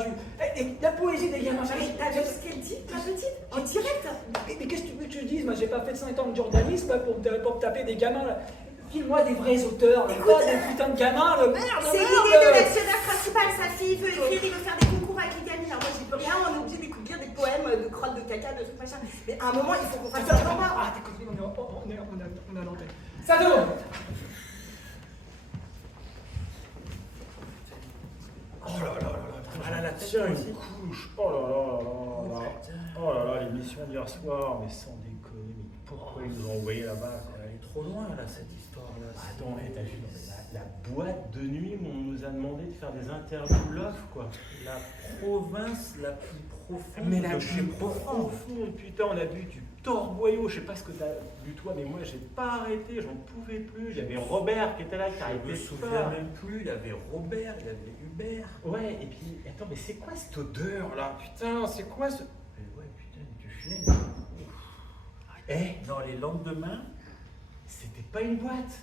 Et la poésie des gamins, Mais t'as vu ce qu'elle dit, la petite? En direct? Mais qu'est-ce que tu veux que je dise? Moi, j'ai pas fait de 5 ans de journalisme pour me taper des gamins là. File-moi des vrais auteurs, Écoute, pas des putains de gamins là. Merde, C'est l'idée de l'actionnaire principal, sa fille veut écrire, il veut faire des concours avec les gamines. Alors moi j'y peux rien, on est obligé d'écrire des poèmes de crottes de caca, de trucs machin. Mais à un moment il faut qu'on fasse un format. Ah, t'es connu, on a l'antenne. Ça tourne. Oh là là là là, ah là là, tiens, une couche. Oh là là là là. Oh là là, l'émission d'hier soir, mais sans déconner, mais pourquoi ils nous ont envoyé là-bas? Elle est trop loin là, cette histoire-là. Attends, t'as vu la boîte de nuit où on nous a demandé de faire des interviews love, quoi. La province la plus profonde. Mais la de plus chez profond. profonde, putain, on a bu du torboyau, je sais pas ce que t'as bu toi, mais moi j'ai pas arrêté, j'en pouvais plus. Il y avait Robert qui était là, qui Je arrêtait me pas. souviens même plus, il y avait Robert, il y avait Hubert. Ouais, et puis, attends, mais c'est quoi cette odeur là? Putain, c'est quoi ce. Mais ouais, putain, du chien. Eh, Dans les lendemains, c'était pas une boîte.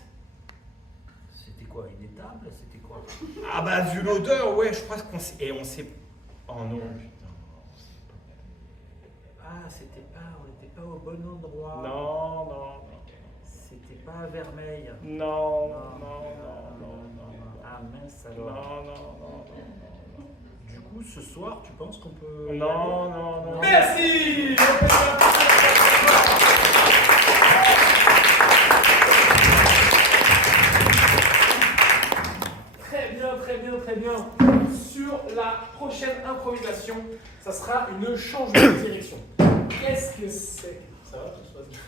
c'était quoi? Une étable? C'était quoi? Ah bah, vu l'odeur, ouais, je crois qu'on s'est. Et on s'est. Oh non, putain. Ah, on n'était pas au bon endroit. Non, non, non. C'était pas à Vermeil. Non, non, non, non. Ah mince Non, alors. non. Du coup, ce soir, tu penses qu'on peut. Non, non, non. Merci. Très bien. Sur la prochaine improvisation, ça sera une changement de direction. Qu'est-ce que c'est? Ça va, tout se passe bien.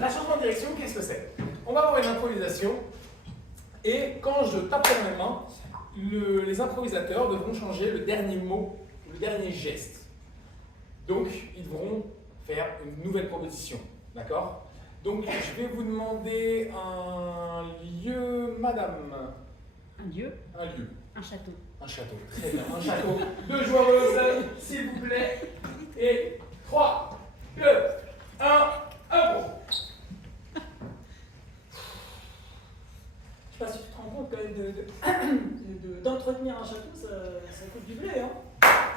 La changement de direction, qu'est-ce que c'est? On va avoir une improvisation et quand je taperai dans les mains, les improvisateurs devront changer le dernier mot, le dernier geste. Donc, ils devront faire une nouvelle proposition. D'accord? Donc, je vais vous demander un lieu, madame. Un lieu? Un lieu. Un château. Un château. Très bien. Un château. 2 joueuses, s'il vous plaît. Et 3, 2, 1, un gros. Je sais pas si tu te rends compte quand même d'entretenir un château, ça coûte du blé, hein.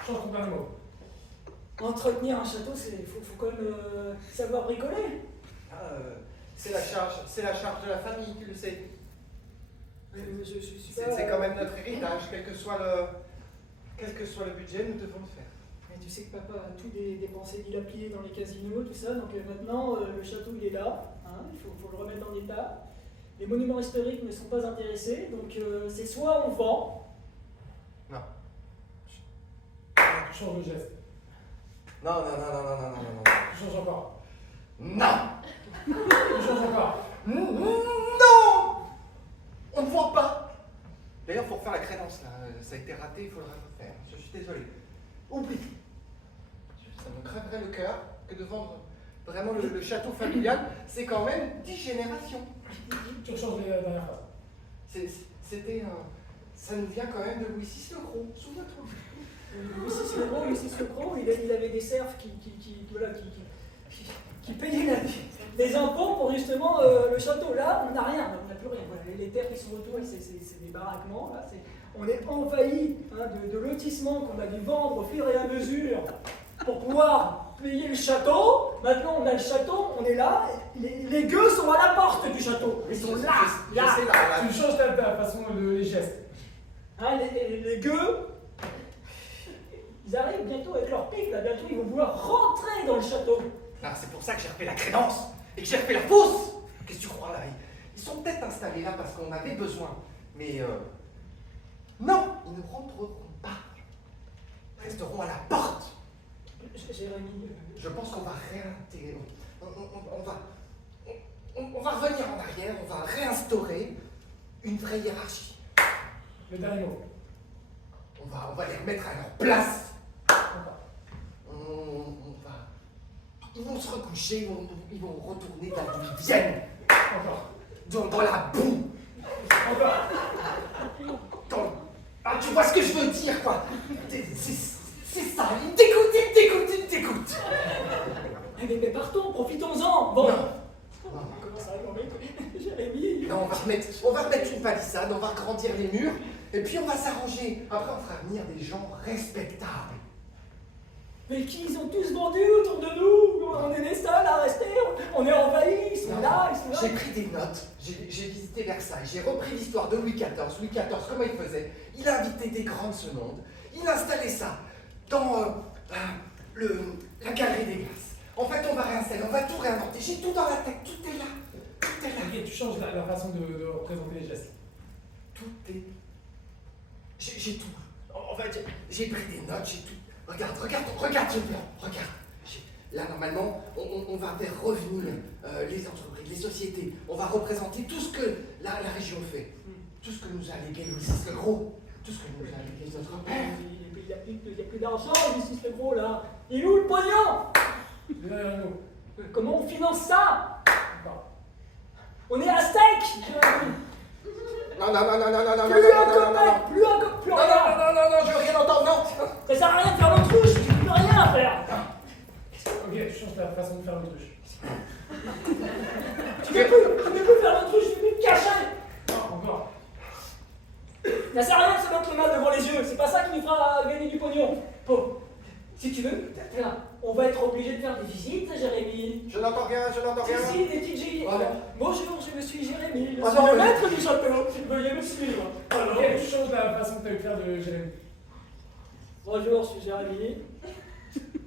Change ton dernier mot. Entretenir un château, faut quand même savoir bricoler. C'est la charge de la famille, tu le sais. Je suis pas... C'est quand même notre héritage, quel que soit le budget, nous devons le faire. Mais tu sais que papa a tout dépensé, dilapidé dans les casinos, tout ça, donc maintenant le château il est là, hein, il faut le remettre en état. Les monuments historiques ne sont pas intéressés, donc c'est soit on vend. Non. Tu changes de geste. Non. Tu changes encore. Non. Tu changes encore. Non. On ne vend pas. D'ailleurs, il faut refaire la crédence là. Ça a été raté, il faudra le refaire. Je suis désolé. Oublie. Ça me crèverait le cœur que de vendre vraiment le château familial. C'est quand même 10 générations. Tu changes la dernière phrase. C'était un... Ça nous vient quand même de Louis VI le Gros. Souviens-toi. Louis VI le Gros, il avait des serfs qui payaient des impôts pour justement le château. Là, on n'a rien, on n'a plus rien. Voilà, les terres qui sont autour, c'est des baraquements. Là, on est envahi de lotissements qu'on a dû vendre au fur et à mesure pour pouvoir payer le château. Maintenant, on a le château, on est là. Les gueux sont à la porte du château. Ils sont là. Tu changes ta façon les gestes. Hein, les gueux, ils arrivent bientôt avec leur pique. Là, bientôt, ils vont vouloir rentrer dans le château. Ah, c'est pour ça que j'ai refait la crédence et que j'ai refait la fosse. Qu'est-ce que tu crois là? Ils sont peut-être installés là parce qu'on avait besoin. Mais non, ils ne rentreront pas. Ils resteront à la porte. Jérémy. Je pense qu'on va réintégrer. On va revenir en arrière, on va réinstaurer une vraie hiérarchie. Le dernier mot. On va les remettre à leur place. Ils vont se recoucher, ils vont retourner là d'où ils viennent. Dans la boue. Tu vois ce que je veux dire, quoi. C'est ça, il me dégoûte. Mais partons, profitons-en. Bon. Non. Comment ça va, Jérémy? Non, on va remettre une palissade, on va agrandir les murs, et puis on va s'arranger. Après, on fera venir des gens respectables. Mais qui ils ont tous vendu autour de nous? On est les seuls à rester, on est envahis, ils sont là. J'ai pris des notes, j'ai visité Versailles, j'ai repris l'histoire de Louis XIV. Louis XIV, comment il faisait? Il a invité des grands de ce monde, il a installé ça dans la galerie des glaces. En fait, on va réinstaller, on va tout réinventer. J'ai tout dans la tête, tout est là. Ok, tu changes la façon de représenter les gestes. Tout est... J'ai tout. En fait, j'ai pris des notes, j'ai tout. Regarde, Julien, regarde. Là, normalement, on va faire revenir les entreprises, les sociétés. On va représenter tout ce que la région fait. Tout ce que nous a légué Louis VI le Gros. Tout ce que nous a légué notre père. Il n'y a plus d'argent, Louis VI le Gros, là. Il est où le pognon? Comment on finance ça? On est à steak. Non, Plus un copec. Non, je veux rien entendre, non. Ça sert à rien de faire l'autruche, tu peux plus rien faire. Ok, tu changes ta façon de faire l'autruche. Tu ne peux plus faire l'autruche, tu peux plus te cacher. Non, encore. Ça sert à rien de se mettre les mains devant les yeux, c'est pas ça qui nous fera gagner du pognon. Bon, si tu veux, on va être obligé de faire des visites, Jérémy. Je n'entends rien. Si, des petites visites. Voilà. Bonjour, je suis Jérémy, je Ah suis non, le mais- maître du château. Veuillez me suivre. Alors, Ok, tu changes la façon que tu as eu de faire de Jérémy. bonjour, je suis Jérémy.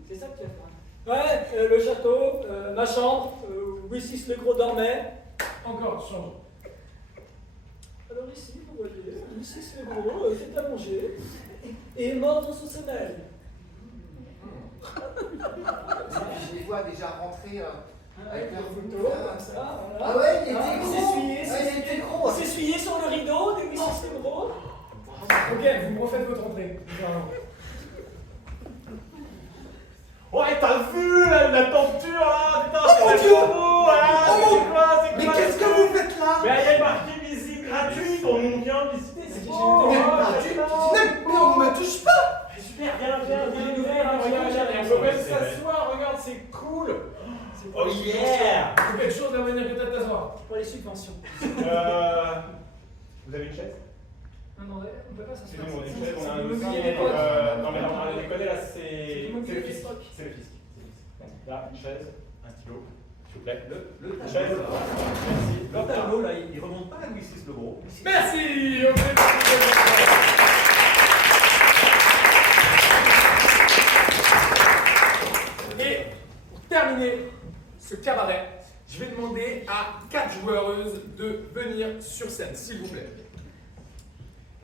C'est ça que tu vas faire? Ouais, le château, ma chambre, Louis VI le Gros dormait. Encore, tu changes. Alors ici, vous voyez, Louis VI le Gros fait à manger et est mort dans son sommeil. Je les vois déjà rentrer avec leur photo, comme ça, voilà. Ah ouais, il était Ah, gros. il Il était gros. s'essuyait sur le rideau de Louis VI le Gros. Ok, vous me refaites votre entrée. Ouais, t'as vu, la tante Oh, voilà, c'est quoi, c'est Mais quoi, qu'est-ce que vous faites là? Mais il y a marqué visite gratuite, on vient visiter, c'est beau. Mais Oh, gratuit, c'est ça. mais on ne me touche pas! Super, viens, Il est ouvert, hein, regarde, on peut même s'asseoir, regarde, c'est cool. Oh yeah. C'est quelque chose de la manière que t'as de t'asseoir. Pour les subventions. Vous avez une chaise? Non, on peut pas s'asseoir. Excusez-moi, une chaise, on a un C'est dossier. l'immobilier d'époque. Non, mais on a déconné là, c'est C'est le l'immobilier fisc. d'époque. C'est le fisc. Là, une chaise, un stylo, s'il vous plaît. Le Une tableau, chaise. là. Merci. Le tableau, là, il remonte pas à Louis VI le Gros. Merci. On fait Et pour terminer ce cabaret, je vais demander à 4 joueuses de venir sur scène, s'il vous plaît.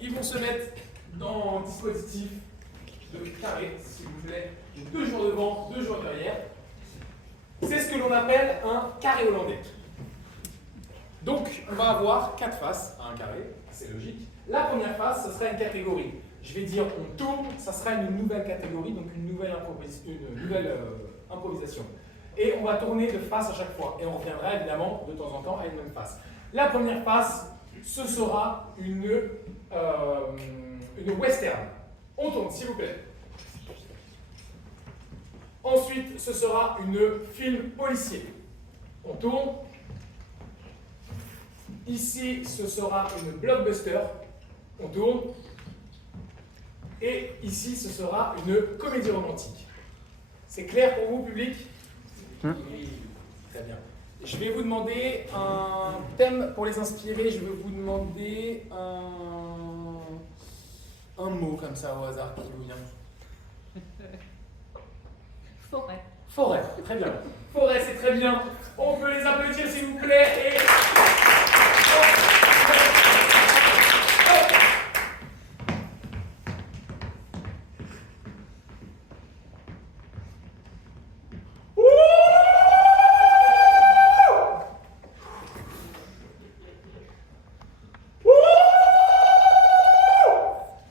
Ils vont se mettre dans un dispositif de carré, s'il vous plaît. 2 joueurs devant, 2 joueurs derrière. C'est ce que l'on appelle un carré hollandais. Donc, on va avoir 4 faces à un carré, c'est logique. La première face, ce sera une catégorie. Je vais dire on tourne, ça sera une nouvelle catégorie, donc une nouvelle improvisation. Et on va tourner de face à chaque fois. Et on reviendra évidemment de temps en temps à une même face. La première face, ce sera une western. On tourne, s'il vous plaît. Ensuite, ce sera une film policier. On tourne. Ici, ce sera une blockbuster. On tourne. Et ici, ce sera une comédie romantique. C'est clair pour vous, public? Oui, très bien. Je vais vous demander un thème pour les inspirer. Je vais vous demander un mot comme ça au hasard qui vous vient. Forêt. Forêt, très bien. Forêt, c'est très bien. On peut les applaudir, s'il vous plaît. Et...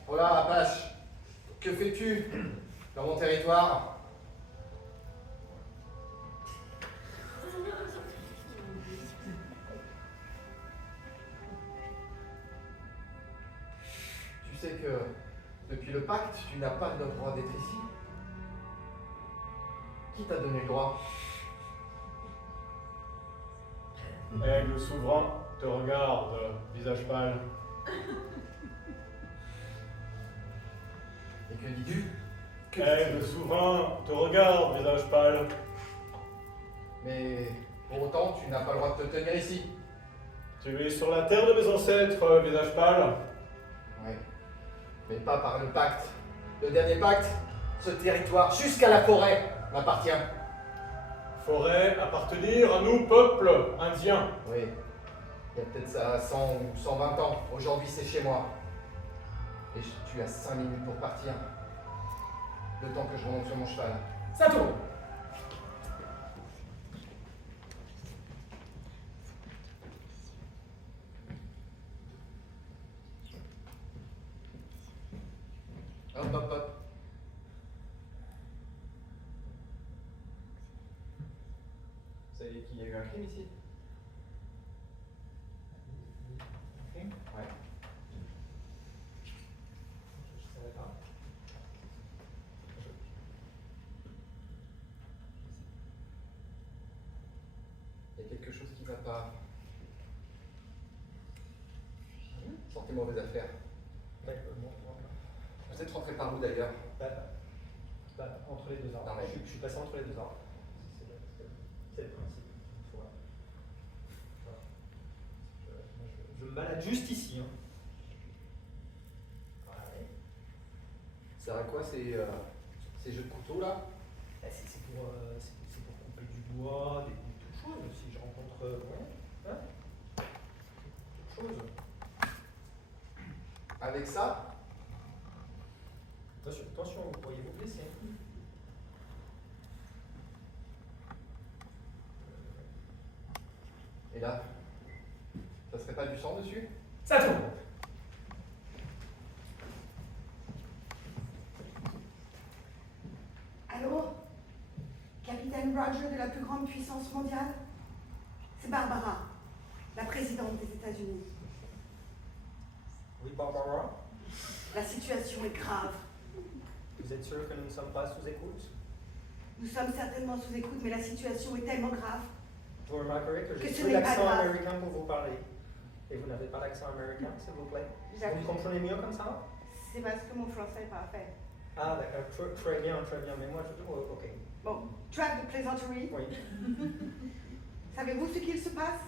Oh là, Apache, que fais-tu dans mon territoire? Tu sais que depuis le pacte, tu n'as pas le droit d'être ici. Qui t'a donné le droit? Aigle souverain te regarde, visage pâle. Et que dis-tu? Aigle souverain te regarde, visage pâle. Mais pour autant, tu n'as pas le droit de te tenir ici. Tu es sur la terre de mes ancêtres, visage pâle. Oui, mais pas par le pacte. Le dernier pacte, ce territoire jusqu'à la forêt m'appartient. Forêt appartenir à nous, peuple indien. Oui, il y a peut-être ça 100 ou 120 ans. Aujourd'hui, c'est chez moi. Et tu as 5 minutes pour partir. Le temps que je remonte sur mon cheval. Ça tourne. Hop, hop, hop. Vous savez qu'il y a eu un crime ici? Ouais. Je savais pas. Il y a quelque chose qui ne va pas. Sentez mauvaise affaire. Vous êtes rentré par où d'ailleurs? Entre les deux arbres. Non, mais- Je suis passé entre les deux arbres. C'est le principe. Voilà. Je me balade juste ici. Hein. Ouais. Ça sert à quoi ces jeux de couteau là? C'est pour couper du bois, des toutes choses. Si je rencontre. Ouais. Hein? Toutes choses. Avec ça? Attention, vous pourriez vous blesser. Et là? Ça serait pas du sang dessus? Ça tourne. Allô? Capitaine Roger de la plus grande puissance mondiale? c'est Barbara, la présidente des États-Unis. Oui, Barbara. La situation est grave. Vous êtes sûr que nous ne sommes pas sous écoute? Nous sommes certainement sous écoute, mais la situation est tellement grave. Vous remarquerez que Que j'ai ce plus n'est pas l'accent grave. américain pour vous parler. Et vous n'avez pas d'accent américain, s'il vous plaît? Vous me comprenez mieux comme ça? C'est parce que mon français est parfait. Ah, d'accord. Très bien, très bien. Mais moi, je... Oh, ok. Bon, trêve de plaisanterie. Oui. Savez-vous ce qu'il se passe?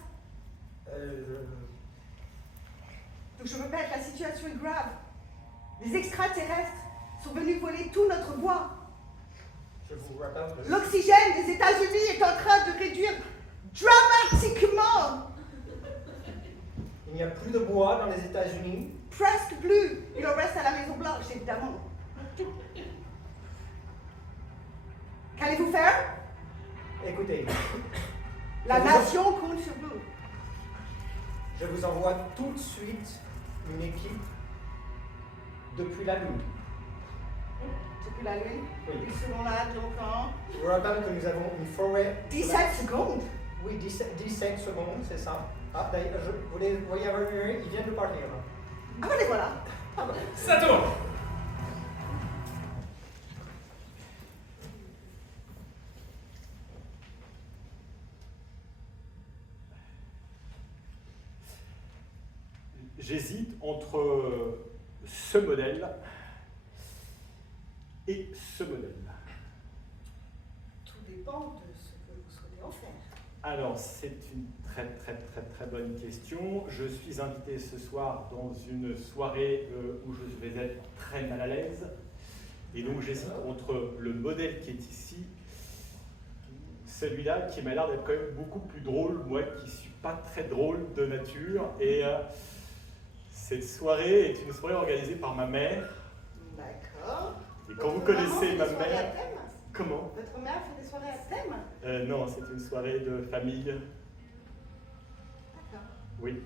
Donc je répète, la situation est grave. Les extraterrestres sont venus voler tout notre bois. Je vous rappelle que... L'oxygène des États-Unis est en train de réduire dramatiquement. Il n'y a plus de bois dans les États-Unis. Presque plus. Il en reste à la Maison Blanche, évidemment. Qu'allez-vous faire? Écoutez, La nation compte sur vous. je vous envoie tout de suite une équipe depuis la Lune. Depuis la Lune? Oui. Ils seront là longtemps. Je vous rappelle que nous avons une forêt... 17 secondes? Oui, 17 secondes, c'est ça. Ah, d'ailleurs, vous les voyez arriver, ils viennent de partir. Là. Ah ben les voilà. Sato. J'hésite entre ce modèle et ce modèle. Tout dépend de ce que vous souhaitez en faire. Alors, c'est une très bonne question. Je suis invité ce soir dans une soirée où je vais être très mal à l'aise. Et donc, j'hésite entre le modèle qui est ici, celui-là qui m'a l'air d'être quand même beaucoup plus drôle, moi qui ne suis pas très drôle de nature. Et cette soirée est une soirée organisée par ma mère. D'accord. Et quand vous Votre maman connaissez fait ma des soirées à mère... thème? Comment? Votre mère fait des soirées à thème? Non, c'est une soirée de famille. D'accord. Oui.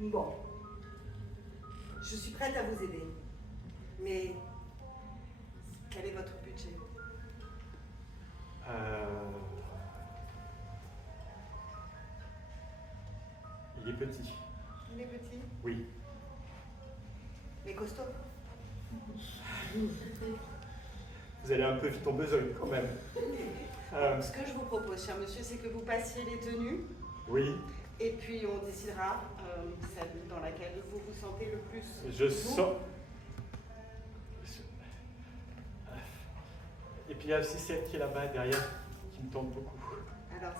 Bon. Je suis prête à vous aider. Mais quel est votre budget? Il est petit. Il est petit? Oui. Mais costaud? Vous allez un peu vite en besogne quand même. Ce que je vous propose, cher monsieur, c'est que vous passiez les tenues. Oui. Et puis on décidera celle dans laquelle vous vous sentez le plus. Je vous. sens. Et puis il y a aussi celle qui est là-bas derrière, qui me tente beaucoup. Alors,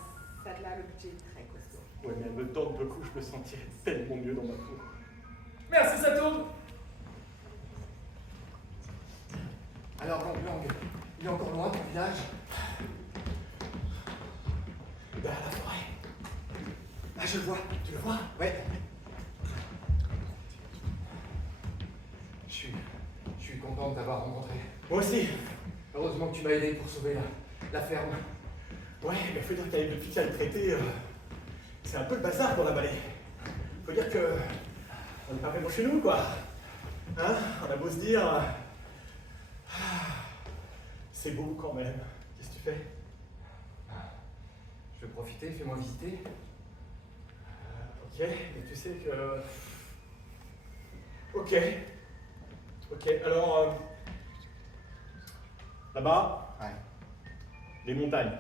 celle-là, le budget est très costaud. Ouais, mais elle me tente beaucoup, je me sentirais tellement mieux dans ma peau. Merci Sato. Alors, Lang Lang, il est encore loin ton village? Ben, à la forêt. Ah, je le vois. Tu le vois? Ouais. Je suis content de t'avoir rencontré. Moi aussi. Heureusement que tu m'as aidé pour sauver la ferme. Ouais, mais faut dire qu'avec le petit à le traiter, c'est un peu le bazar dans la vallée. Faut dire que on n'est pas vraiment chez nous, quoi. Hein? On a beau se dire, c'est beau quand même. Qu'est-ce que tu fais? Je vais profiter, fais-moi visiter. Ok, mais tu sais que... Ok, alors... Là-bas, Ouais. les montagnes.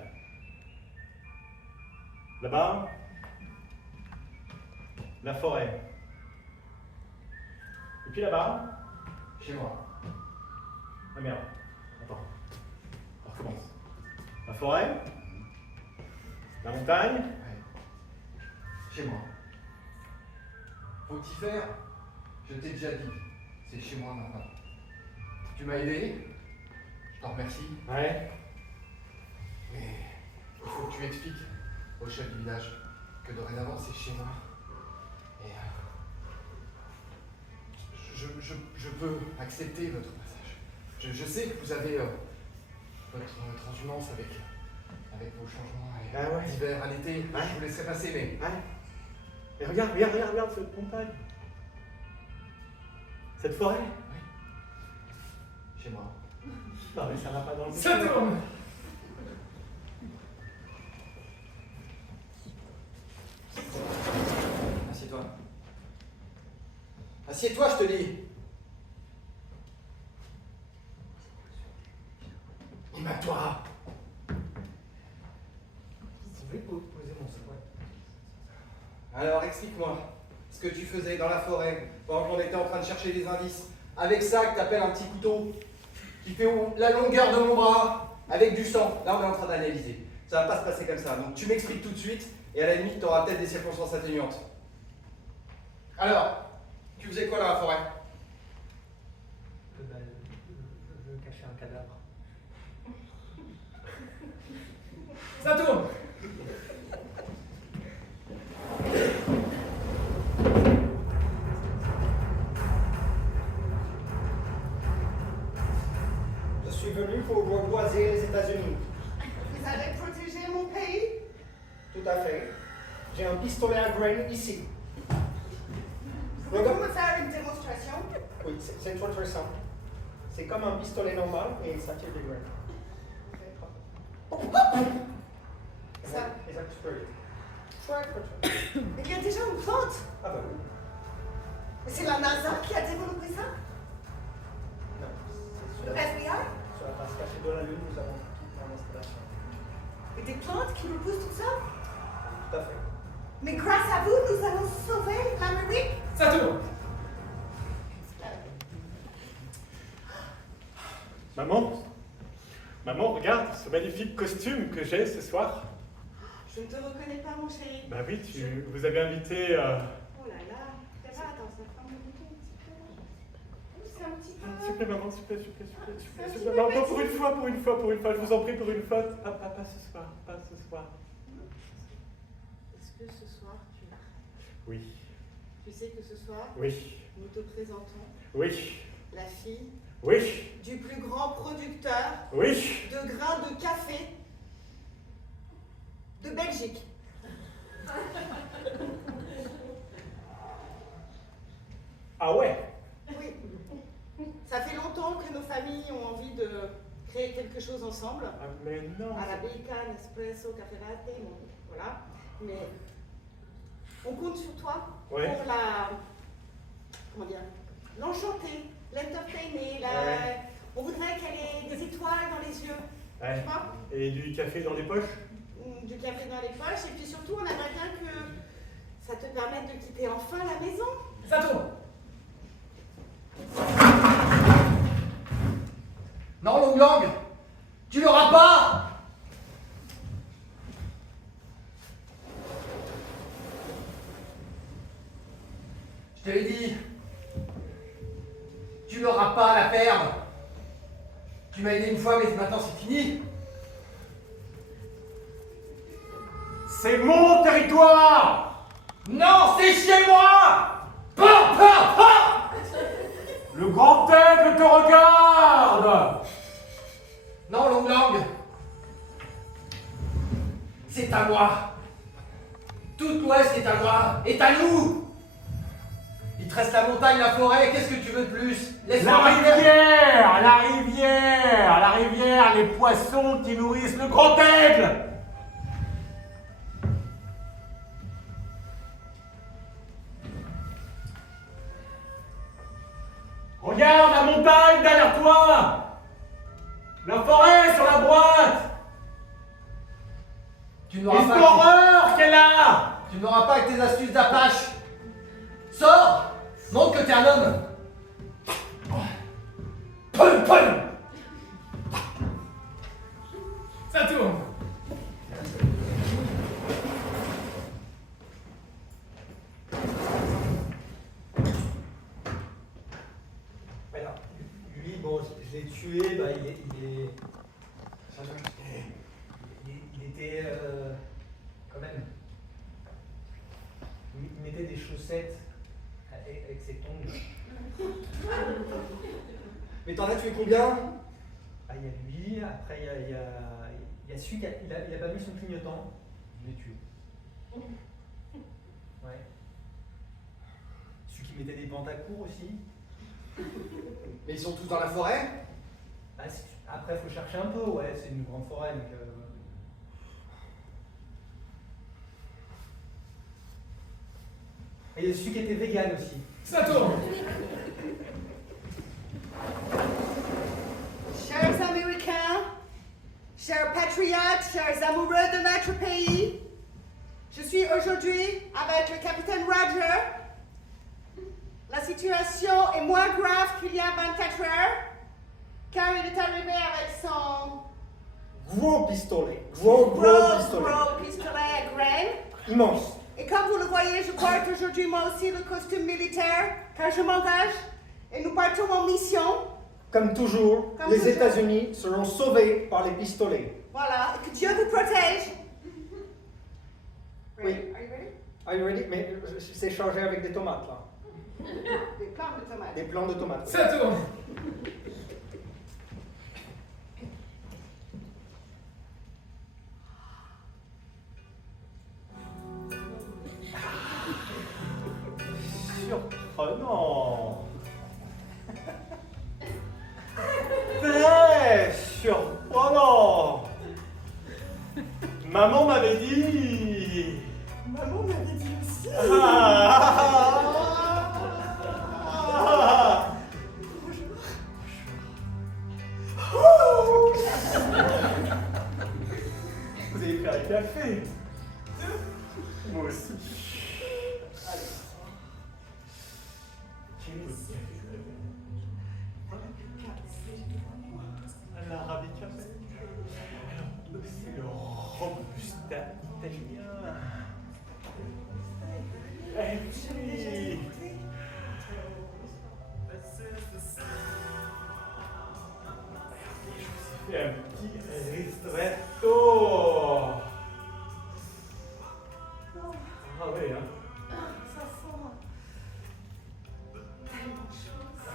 Là-bas, la forêt. Et puis là-bas, Chez moi. ah merde, attends, on recommence. La forêt, la montagne, Ouais. Chez moi. Faut t'y faire. Je t'ai déjà dit. C'est chez moi maintenant. Tu m'as aidé. Je t'en remercie. ouais, Mais il faut que tu expliques au chef du village que dorénavant c'est chez moi. Et je peux accepter votre passage. Je sais que vous avez votre transhumance avec vos changements Ah ouais. d'hiver à l'été. Je vous laisserai passer, mais ouais. Mais regarde cette montagne. Cette forêt. chez moi. Non mais ça va pas dans le Sato. Assieds-toi. Assieds-toi, je te dis. Imagine-toi. Vous pouvez poser mon sac. Alors, explique-moi ce que tu faisais dans la forêt pendant qu'on était en train de chercher des indices. Avec ça que t'appelles un petit couteau qui fait la longueur de mon bras avec du sang. Là, on est en train d'analyser. Ça va pas se passer comme ça. Donc, tu m'expliques tout de suite et à la limite, tu auras peut-être des circonstances atténuantes. Alors, tu faisais quoi dans la forêt? Je cachais un cadavre. Ça tourne. Je suis venu pour reboiser les États-Unis. Vous allez protéger mon pays? Tout à fait. J'ai un pistolet à graines ici. Vous pouvez me faire une démonstration? Oui, c'est très simple. C'est comme un pistolet normal et ça tire des graines. Ça. Et ça explose. Il y a déjà une plante? Ah bah oui. Mais c'est la NASA qui a développé ça? Non. C'est Le sur la, FBI? sur la face cachée de la Lune, nous avons toute l'installation. Et des plantes qui repoussent tout ça? Tout à fait. Mais grâce à vous, nous allons sauver l'Amérique? Ça tourne. Maman? Maman, regarde ce magnifique costume que j'ai ce soir. Je ne te reconnais pas, mon chéri. Bah oui, vous avez invité... Oh là là, ça va, attends, ça fait un petit peu. C'est un petit peu. S'il vous plaît, maman, s'il vous plaît, s'il vous plaît, s'il vous plaît, s'il vous plaît, s'il vous plaît. Un Non, petit pas peu pour une fois, je vous en prie, pour une fois. Pas ce soir, pas ce soir. Est-ce que ce soir, tu m'arrêtes? Oui, Tu sais que ce soir, oui, nous te présentons oui, la fille oui, du plus grand producteur oui. de grains de café de Belgique. Ah ouais? Oui. Ça fait longtemps que nos familles ont envie de créer quelque chose ensemble. Ah, mais non. Arabica, Nespresso, Café Latte, bon, voilà. Mais on compte sur toi Ouais. pour la... Comment dire? L'enchanter, l'entertainer, Ouais. On voudrait qu'elle ait des étoiles dans les yeux. Ouais. Tu vois? Et du café dans les poches? Du café dans les poches. Et puis surtout, on aimerait bien que ça te permette de quitter enfin la maison. Ça tourne. Non, longue langue, tu l'auras pas. Je te l'ai dit, tu l'auras pas la ferme. Tu m'as aidé une fois, mais maintenant c'est fini. C'est mon territoire! Non, c'est chez moi. Pas, pas, pas. Le grand aigle te regarde! Non, longue langue, c'est à moi. Toute l'Ouest est à moi, est à nous. Il te reste la montagne, la forêt, qu'est-ce que tu veux de plus? Laisse-moi La revenir. rivière, la rivière, la rivière, les poissons qui nourrissent le grand aigle! Regarde la montagne derrière toi! La forêt sur la droite! Tu n'auras Et pas cette horreur qu'elle a! Tu n'auras pas avec tes astuces d'Apache. Sors! Montre que t'es un homme. Pum, pum. Ça tourne. Alors, lui, bon, je l'ai tué, bah, il était quand même. Il mettait des chaussettes avec ses tongs. Mais t'en as tué combien? Ah, il y a lui, après il y a celui qui a pas mis son clignotant, je l'ai tué. Ouais. Celui qui mettait des pantacours aussi. Mais ils sont tous dans la forêt? Bah, après, il faut chercher un peu, ouais, c'est une grande forêt, donc. Et il y a celui qui était vegan aussi. Ça tourne. Chers Américains, chers patriotes, chers amoureux de notre pays, je suis aujourd'hui avec le capitaine Roger. La situation est moins grave qu'il y a 24 heures, car il est arrivé avec son Gros pistolet. Gros pistolet à graines. Immense. Et comme vous le voyez, je porte aujourd'hui moi aussi le costume militaire, car je m'engage et nous partons en mission. Comme toujours, Comme les toujours. États-Unis seront sauvés par les pistolets. Voilà, et que Dieu vous protège. Oui. Are you ready? Are you ready? Mais c'est chargé avec des tomates là. Des plants de tomates. Des plants de tomates. Ça tourne. Surprenant. Très surprenant. Maman m'avait dit. Maman m'avait dit aussi. Vous avez pris un café. Moi aussi. Quel beau café vous avez. L'arabica. C'est le robusta italien. Et puis. Je vous ai fait un petit ristretto. Ah oui, hein. Ça sent tellement chose.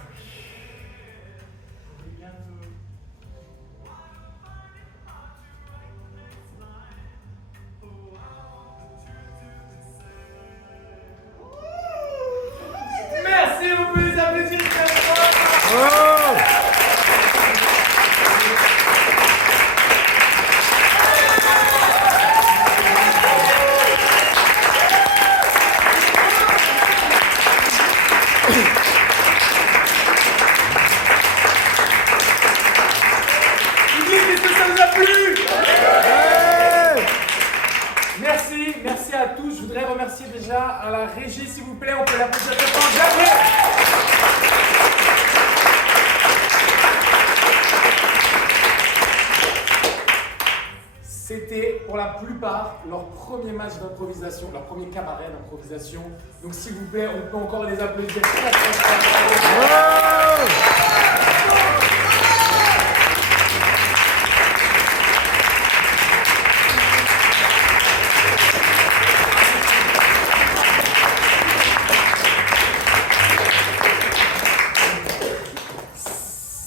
Merci, vous pouvez les applaudir très fort. Est-ce que ça vous a plu? Merci, merci à tous. Je voudrais remercier déjà à la régie, s'il vous plaît, on peut l'applaudir très fort. Jamais. C'était pour la plupart leur premier match d'improvisation, leur premier cabaret d'improvisation. Donc s'il vous plaît, on peut encore les applaudir très très fort.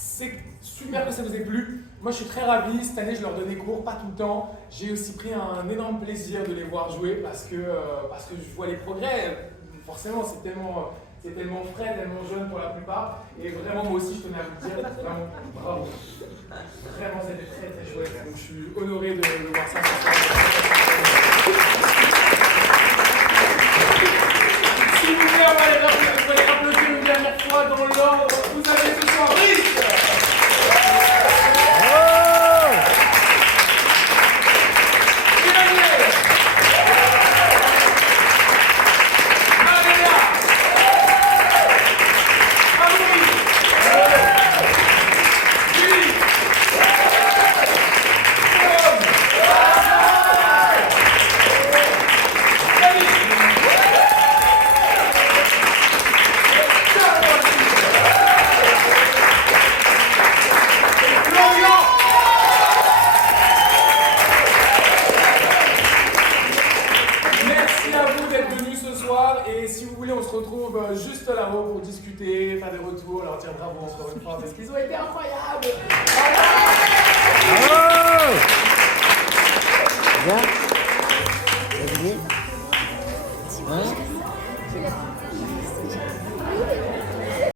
C'est super que ça vous ait plu. Moi, je suis très ravi. Cette année, je leur donnais cours, pas tout le temps. J'ai aussi pris un énorme plaisir de les voir jouer parce que je vois les progrès. Forcément, c'est tellement frais, tellement jeune pour la plupart. Et vraiment, moi aussi, je tenais à vous le dire. Vraiment, bravo. Vraiment, c'était très très chouette. Donc, je suis honoré de voir ça. S'il vous plaît, on va les applaudir une dernière fois dans l'ordre. Vous avez ce soir Rich. On se retrouve juste là-haut pour discuter, faire des retours, leur dire bravo encore une fois parce qu'ils ont été incroyables. Bien.